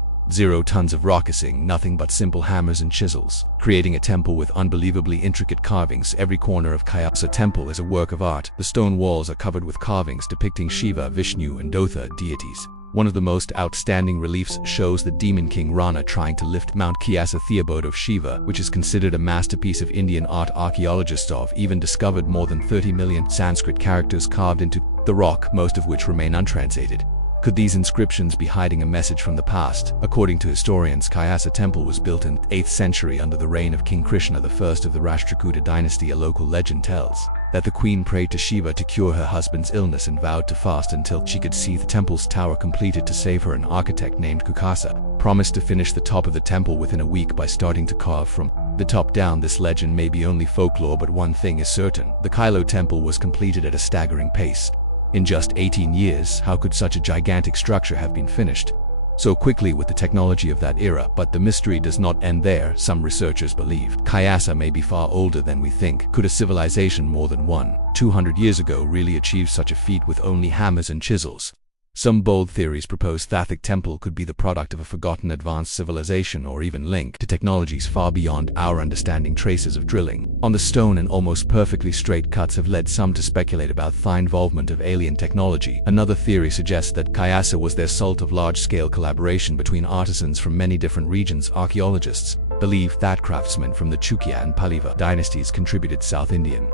tons of rock using nothing but simple hammers and chisels, creating a temple with unbelievably intricate carvings. Every corner of Kayasa Temple is a work of art. The stone walls are covered with carvings depicting Shiva, Vishnu, and Dotha deities. One of the most outstanding reliefs shows the demon king Rana trying to lift Mount Kyasa, the abode of Shiva, which is considered a masterpiece of Indian art. Archaeologists have even discovered more than 30 million Sanskrit characters carved into the rock, most of which remain untranslated. Could these inscriptions be hiding a message from the past? According to historians, Kyasa temple was built in the 8th century under the reign of King Krishna I of the Rashtrakuta dynasty. A local legend tells that the queen prayed to Shiva to cure her husband's illness and vowed to fast until she could see the temple's tower completed. To save her, an architect named Kukasa promised to finish the top of the temple within a week by starting to carve from the top down. This legend may be only folklore, but one thing is certain: the Kylo temple was completed at a staggering pace. In just 18 years, how could such a gigantic structure have been finished so quickly with the technology of that era? But the mystery does not end there. Some researchers believe Kyasa may be far older than we think. Could a civilization more than 200 years ago really achieve such a feat with only hammers and chisels? Some bold theories propose Thathic temple could be the product of a forgotten advanced civilization, or even linked to technologies far beyond our understanding. Traces of drilling on the stone and almost perfectly straight cuts have led some to speculate about the involvement of alien technology. Another theory suggests that Kyasa was the result of large-scale collaboration between artisans from many different regions. Archaeologists believe that craftsmen from the Chukya and Pallava dynasties contributed South Indian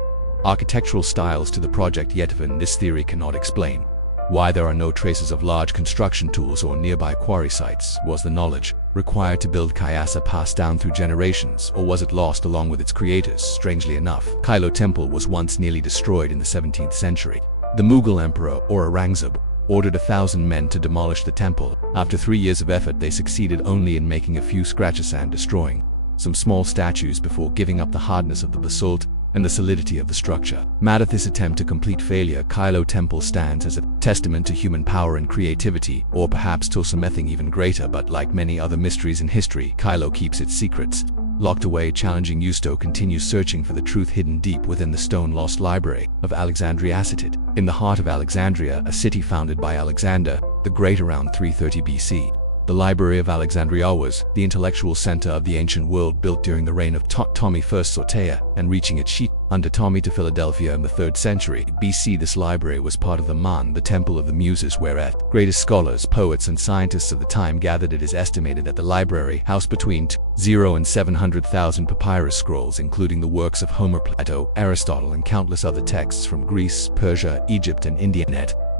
architectural styles to the project, yet even this theory cannot explain why there are no traces of large construction tools or nearby quarry sites. Was the knowledge required to build Kyasa passed down through generations, or was it lost along with its creators? Strangely enough, Kylo temple was once nearly destroyed in the 17th century. The Mughal emperor Aurangzeb ordered 1,000 men to demolish the temple. After 3 years of effort, they succeeded only in making a few scratches and destroying some small statues before giving up the hardness of the basalt and the solidity of the structure. Mad at this attempt to complete failure, Kylo temple stands as a testament to human power and creativity, or perhaps to something even greater. But like many other mysteries in history, Kylo keeps its secrets locked away. Challenging Yusto continues searching for the truth hidden deep within the stone-lost library of Alexandria. Seated in the heart of Alexandria, a city founded by Alexander the Great around 330 BC, the Library of Alexandria was the intellectual center of the ancient world, built during the reign of Ptolemy I Soter and reaching its sheet under Ptolemy to Philadelphia in the 3rd century BC. This library was part of the Man, the Temple of the Muses, where the greatest scholars, poets, and scientists of the time gathered. It is estimated that the library housed between 0 and 700,000 papyrus scrolls, including the works of Homer, Plato, Aristotle, and countless other texts from Greece, Persia, Egypt, and India.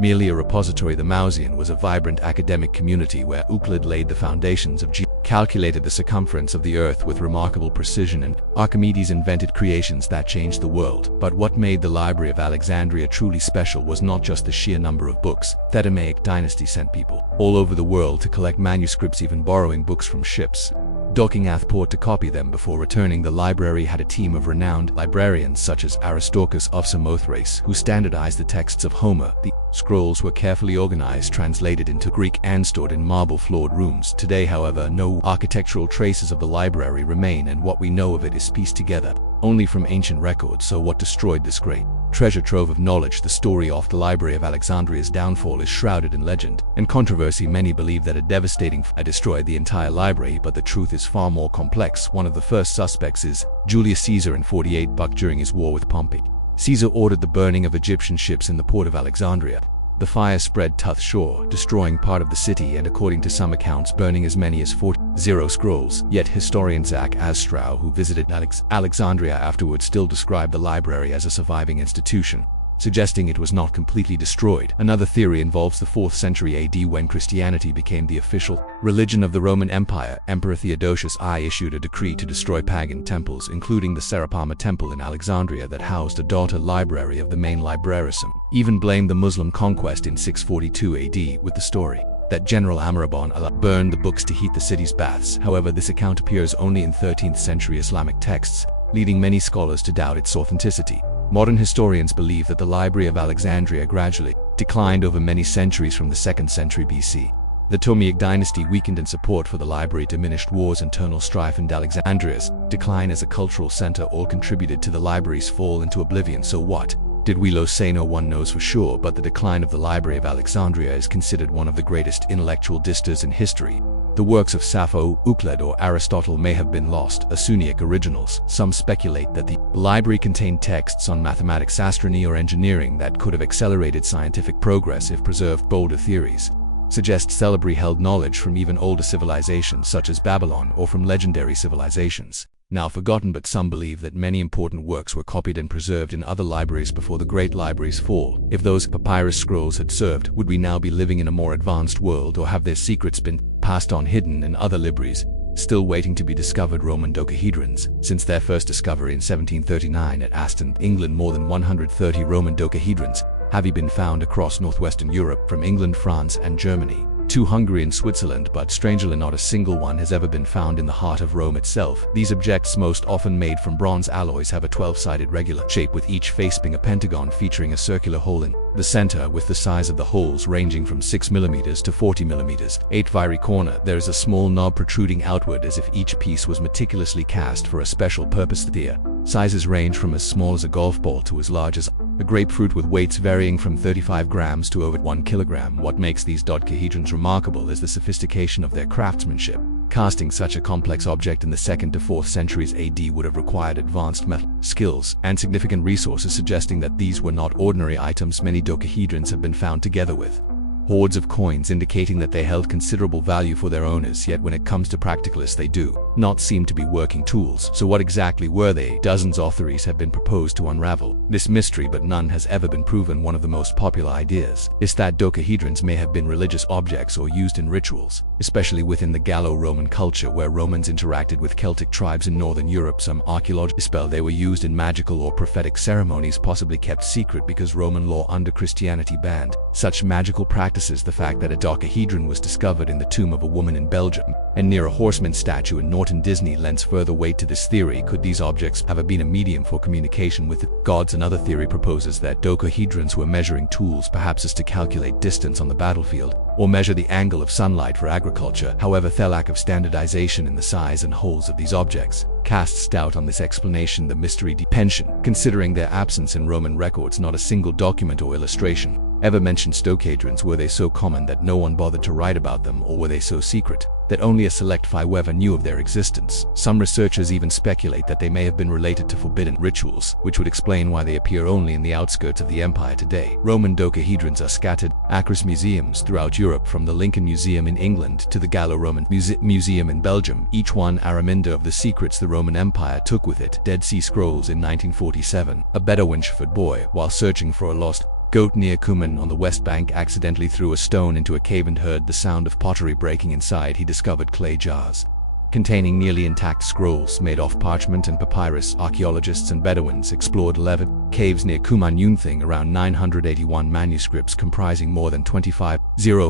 Merely a repository, the Mausoleum was a vibrant academic community where Euclid laid the foundations of calculated the circumference of the earth with remarkable precision, and Archimedes invented creations that changed the world. But what made the Library of Alexandria truly special was not just the sheer number of books. The Ptolemaic dynasty sent people all over the world to collect manuscripts, even borrowing books from ships docking at port to copy them before returning. The library had a team of renowned librarians such as Aristarchus of Samothrace, who standardized the texts of Homer. The scrolls were carefully organized, translated into Greek, and stored in marble-floored rooms. Today, however, no architectural traces of the library remain, and what we know of it is pieced together only from ancient records. So what destroyed this great treasure trove of knowledge? The story of the Library of Alexandria's downfall is shrouded in legend and controversy. Many believe that a devastating fire destroyed the entire library, but the truth is far more complex. One of the first suspects is Julius Caesar in 48 BC during his war with Pompey. Caesar ordered the burning of Egyptian ships in the port of Alexandria. The fire spread to the shore, destroying part of the city and, according to some accounts, burning as many as 40 scrolls. Yet historian Zach Astrow, who visited Alexandria afterwards, still described the library as a surviving institution, suggesting it was not completely destroyed. Another theory involves the 4th century AD, when Christianity became the official religion of the Roman Empire. Emperor Theodosius I issued a decree to destroy pagan temples, including the Serapama temple in Alexandria that housed a daughter library of the main librarium. Even blamed the Muslim conquest in 642 AD with the story that General Amr ibn Allah burned the books to heat the city's baths. However, this account appears only in 13th century Islamic texts, leading many scholars to doubt its authenticity. Modern historians believe that the Library of Alexandria gradually declined over many centuries. From the 2nd century BC, the Ptolemaic dynasty weakened, and support for the library diminished. Wars, internal strife, and Alexandria's decline as a cultural center all contributed to the library's fall into oblivion. So what did we say? No one knows for sure, but the decline of the Library of Alexandria is considered one of the greatest intellectual disasters in history. The works of Sappho, Euclid, or Aristotle may have been lost, Assyriac originals. Some speculate that the library contained texts on mathematics, astronomy, or engineering that could have accelerated scientific progress if preserved. Bolder theories suggest Celebre held knowledge from even older civilizations such as Babylon or from legendary civilizations now forgotten, but some believe that many important works were copied and preserved in other libraries before the Great Library's fall. If those papyrus scrolls had served, would we now be living in a more advanced world, or have their secrets been passed on hidden in other libraries, still waiting to be discovered? Roman dodecahedrons. Since their first discovery in 1739 at Aston, England, more than 130 Roman dodecahedrons have been found across northwestern Europe, from England, France, and Germany to Hungary and Switzerland, but strangely not a single one has ever been found in the heart of Rome itself. These objects, most often made from bronze alloys, have a 12-sided regular shape, with each face being a pentagon featuring a circular hole in the center, with the size of the holes ranging from 6 mm to 40 mm. At every corner, there is a small knob protruding outward, as if each piece was meticulously cast for a special purpose. The sizes range from as small as a golf ball to as large as a grapefruit, with weights varying from 35 grams to over 1 kilogram. What makes these dodecahedrons remarkable is the sophistication of their craftsmanship. Casting such a complex object in the 2nd to 4th centuries AD would have required advanced metal skills and significant resources, suggesting that these were not ordinary items. Many dodecahedrons have been found together with hoards of coins, indicating that they held considerable value for their owners, yet when it comes to practicalists, they do not seem to be working tools. So what exactly were they? Dozens of theories have been proposed to unravel this mystery, but none has ever been proven. One of the most popular ideas is that dodecahedrons may have been religious objects or used in rituals, especially within the Gallo-Roman culture, where Romans interacted with Celtic tribes in northern Europe. Some archaeologists spell they were used in magical or prophetic ceremonies, possibly kept secret because Roman law under Christianity banned such magical practices. The fact that a dodecahedron was discovered in the tomb of a woman in Belgium and near a horseman statue in Norton, Disney, lends further weight to this theory. Could these objects have been a medium for communication with the gods? Another theory proposes that dodecahedrons were measuring tools, perhaps as to calculate distance on the battlefield or measure the angle of sunlight for agriculture. However, the lack of standardization in the size and holes of these objects casts doubt on this explanation. The mystery deeps, considering their absence in Roman records. Not a single document or illustration ever mentioned dodecahedrons. Were they so common that no one bothered to write about them, or were they so secret that only a select few ever knew of their existence? Some researchers even speculate that they may have been related to forbidden rituals, which would explain why they appear only in the outskirts of the empire today. Roman dodecahedrons are scattered across museums throughout Europe, from the Lincoln Museum in England to the Gallo-Roman Museum in Belgium. Each one a reminder of the secrets the Roman Empire took with it. Dead Sea Scrolls. In 1947, a Bedouin shepherd boy, while searching for a lost goat near Cuman on the West Bank, accidentally threw a stone into a cave and heard the sound of pottery breaking inside. He discovered clay jars containing nearly intact scrolls made of parchment and papyrus. Archaeologists and Bedouins explored 11 caves near Cuman around 981 manuscripts comprising more than 25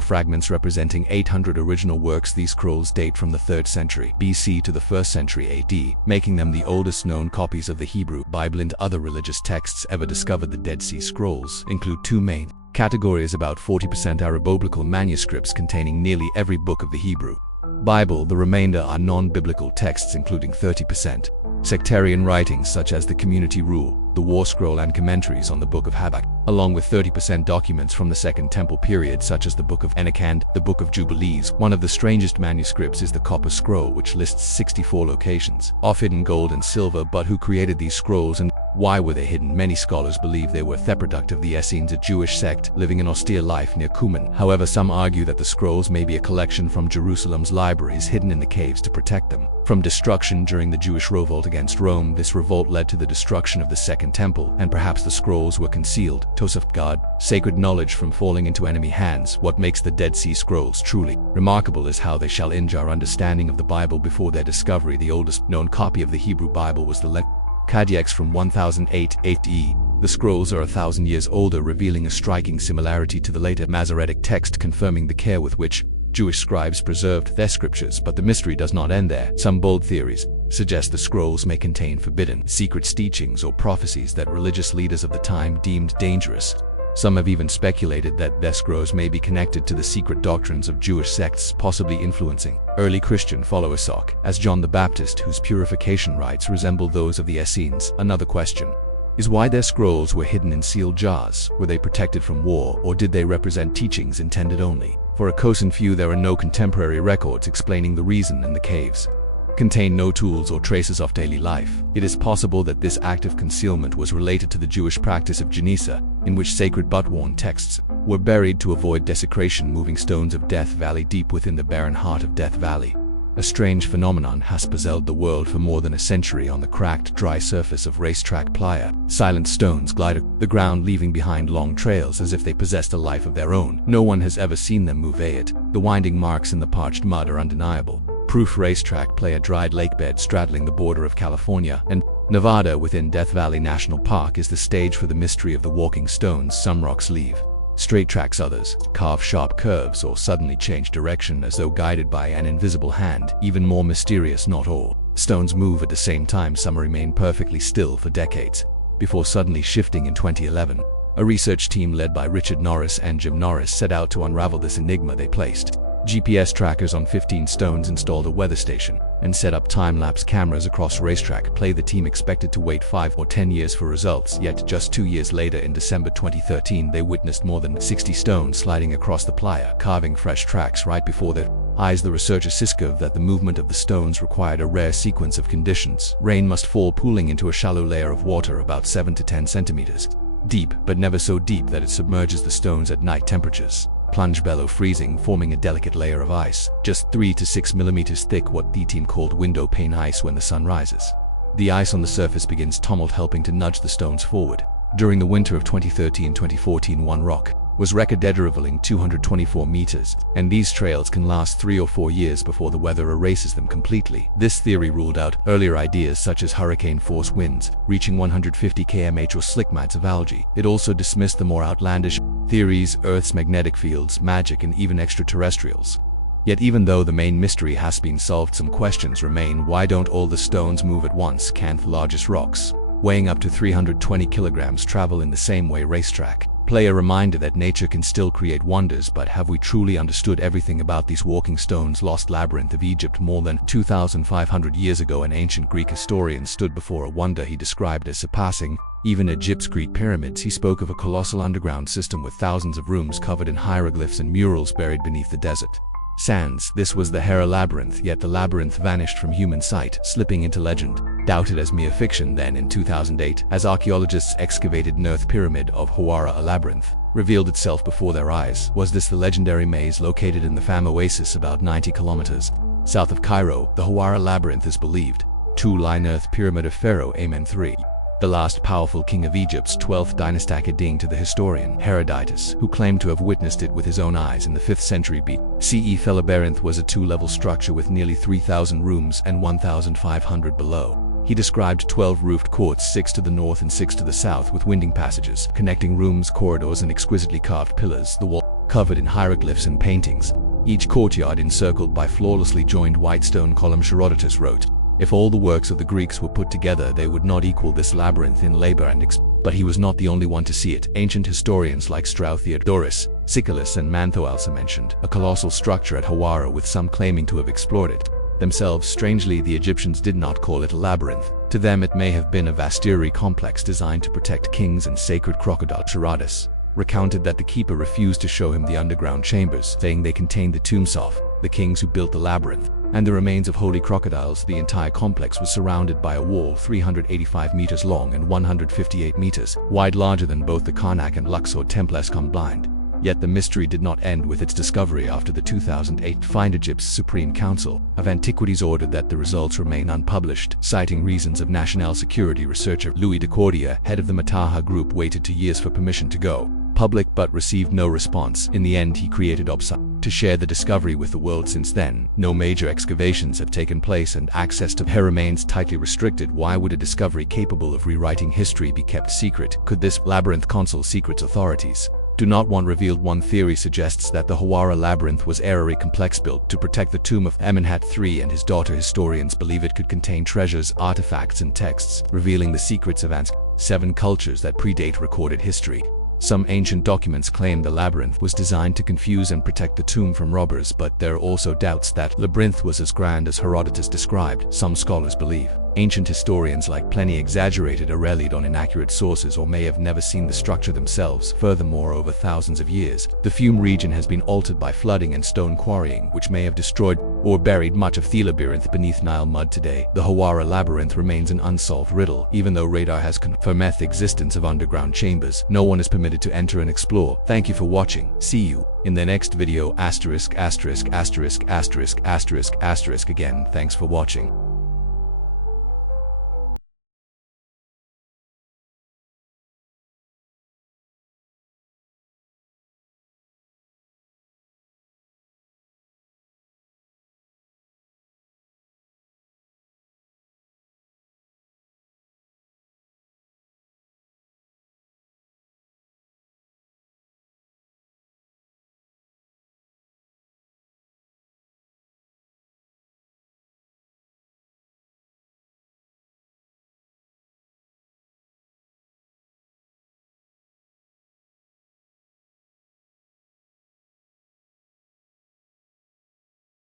fragments representing 800 original works. These scrolls date from the 3rd century BC to the 1st century AD, making them the oldest known copies of the Hebrew Bible and other religious texts ever discovered. The Dead Sea Scrolls include two main categories. About 40% are biblical manuscripts containing nearly every book of the Hebrew Bible. The remainder are non-biblical texts, including 30% sectarian writings such as the Community Rule, the War Scroll, and commentaries on the Book of Habakkuk, along with 30% documents from the Second Temple period such as the Book of Enoch and the Book of Jubilees. One of the strangest manuscripts is the Copper Scroll, which lists 64 locations of hidden gold and silver. But who created these scrolls and why were they hidden? Many scholars believe they were the product of the Essenes, a Jewish sect living an austere life near Cuman. However, some argue that the scrolls may be a collection from Jerusalem's libraries hidden in the caves to protect them from destruction during the Jewish revolt against Rome. This revolt led to the destruction of the Second Temple, and perhaps the scrolls were concealed to safeguard sacred knowledge from falling into enemy hands. What makes the Dead Sea Scrolls truly remarkable is how they challenge our understanding of the Bible. Before their discovery, the oldest known copy of the Hebrew Bible was the Codex from 1008 AD. The scrolls are 1,000 years older, revealing a striking similarity to the later Masoretic text, confirming the care with which Jewish scribes preserved their scriptures. But the mystery does not end there. Some bold theories suggest the scrolls may contain forbidden, secret teachings or prophecies that religious leaders of the time deemed dangerous. Some have even speculated that their scrolls may be connected to the secret doctrines of Jewish sects, possibly influencing early Christian followers such as John the Baptist, whose purification rites resemble those of the Essenes. Another question is why their scrolls were hidden in sealed jars. Were they protected from war, or did they represent teachings intended only for a chosen few? There are no contemporary records explaining the reason in the caves contain no tools or traces of daily life. It is possible that this act of concealment was related to the Jewish practice of Genesa, in which sacred but-worn texts were buried to avoid desecration, moving stones of Death Valley deep within the barren heart of Death Valley. A strange phenomenon has puzzled the world for more than a century. On the cracked, dry surface of racetrack playa, silent stones glide the ground, leaving behind long trails as if they possessed a life of their own. No one has ever seen them move, yet the winding marks in the parched mud are undeniable. Proof racetrack playa, dried lakebed straddling the border of California and Nevada within Death Valley National Park, is the stage for the mystery of the walking stones. Some rocks leave straight tracks, others carve sharp curves or suddenly change direction as though guided by an invisible hand. Even more mysterious, not all stones move at the same time. Some remain perfectly still for decades before suddenly shifting. In 2011, a research team led by Richard Norris and Jim Norris set out to unravel this enigma. They placed GPS trackers on 15 stones, installed a weather station, and set up time-lapse cameras across racetrack play. The team expected to wait 5 or 10 years for results, yet just 2 years later, in December 2013, they witnessed more than 60 stones sliding across the playa, carving fresh tracks right before their eyes. The researchers discovered that the movement of the stones required a rare sequence of conditions. Rain must fall, pooling into a shallow layer of water about 7 to 10 centimeters deep, but never so deep that it submerges the stones at night temperatures. Plunge below freezing, forming a delicate layer of ice, just 3 to 6 millimeters thick, what the team called window pane ice. When the sun rises, the ice on the surface begins tumult, helping to nudge the stones forward. During the winter of 2013-2014, one rock was wrecked dead, revealing 224 meters, and these trails can last 3 or 4 years before the weather erases them completely. This theory ruled out earlier ideas such as hurricane-force winds reaching 150 km or slick mats of algae. It also dismissed the more outlandish theories, Earth's magnetic fields, magic, and even extraterrestrials. Yet even though the main mystery has been solved, some questions remain. Why don't all the stones move at once? Can't the largest rocks, weighing up to 320 kilograms, travel in the same way? Racetrack play a reminder that nature can still create wonders, but have we truly understood everything about these walking stones? Lost labyrinth of Egypt. More than 2,500 years ago, an ancient Greek historian stood before a wonder he described as surpassing even Egypt's Greek pyramids. He spoke of a colossal underground system with thousands of rooms covered in hieroglyphs and murals buried beneath the desert sands. This was the Hera labyrinth, yet the labyrinth vanished from human sight, slipping into legend, doubted as mere fiction. Then in 2008, as archaeologists excavated Nearth Pyramid of Hawara, a labyrinth revealed itself before their eyes. Was this the legendary maze located in the Fam oasis about 90 kilometers south of Cairo? The Hawara labyrinth is believed to lie Nearth Pyramid of Pharaoh Amen III, the last powerful king of Egypt's 12th dynasty, according to the historian Herodotus, who claimed to have witnessed it with his own eyes in the 5th century BCE. The labyrinth was a 2-level structure with nearly 3,000 rooms and 1,500 below. He described 12 roofed courts, 6 to the north and 6 to the south, with winding passages connecting rooms, corridors, and exquisitely carved pillars, the wall covered in hieroglyphs and paintings, each courtyard encircled by flawlessly joined white stone columns. Herodotus wrote, if all the works of the Greeks were put together, they would not equal this labyrinth in labor and but he was not the only one to see it. Ancient historians like Theodorus Siculus and Manetho also mentioned a colossal structure at Hawara, with some claiming to have explored it themselves. Strangely, the Egyptians did not call it a labyrinth. To them, it may have been a vestiary complex designed to protect kings and sacred crocodiles. Herodotus recounted that the keeper refused to show him the underground chambers, saying they contained the tombs of the kings who built the labyrinth and the remains of holy crocodiles. The entire complex was surrounded by a wall 385 meters long and 158 meters wide, larger than both the Karnak and Luxor temples combined. Yet the mystery did not end with its discovery. After the 2008 find, Egypt's Supreme Council of Antiquities ordered that the results remain unpublished, citing reasons of national security. Researcher Louis de Cordia, head of the Mataha Group, waited 2 years for permission to go public but received no response. In the end, he created OPSA to share the discovery with the world. Since then, no major excavations have taken place and access to her remains tightly restricted. Why would a discovery capable of rewriting history be kept secret? Could this labyrinth conceal secrets authorities do not want revealed? One theory suggests that the Hawara labyrinth was error complex, built to protect the tomb of Amenhotep III and his daughter. Historians believe it could contain treasures, artifacts, and texts revealing the secrets of 7 cultures that predate recorded history. Some ancient documents claim the labyrinth was designed to confuse and protect the tomb from robbers, but there are also doubts that labyrinth was as grand as Herodotus described, some scholars believe. Ancient historians like Pliny exaggerated or relied on inaccurate sources or may have never seen the structure themselves. Furthermore, over thousands of years, the Fiume region has been altered by flooding and stone quarrying, which may have destroyed or buried much of the labyrinth beneath Nile mud today. The Hawara labyrinth remains an unsolved riddle. Even though radar has confirmed the existence of underground chambers, no one is permitted to enter and explore. Thank you for watching. See you in the next video. Again, thanks for watching.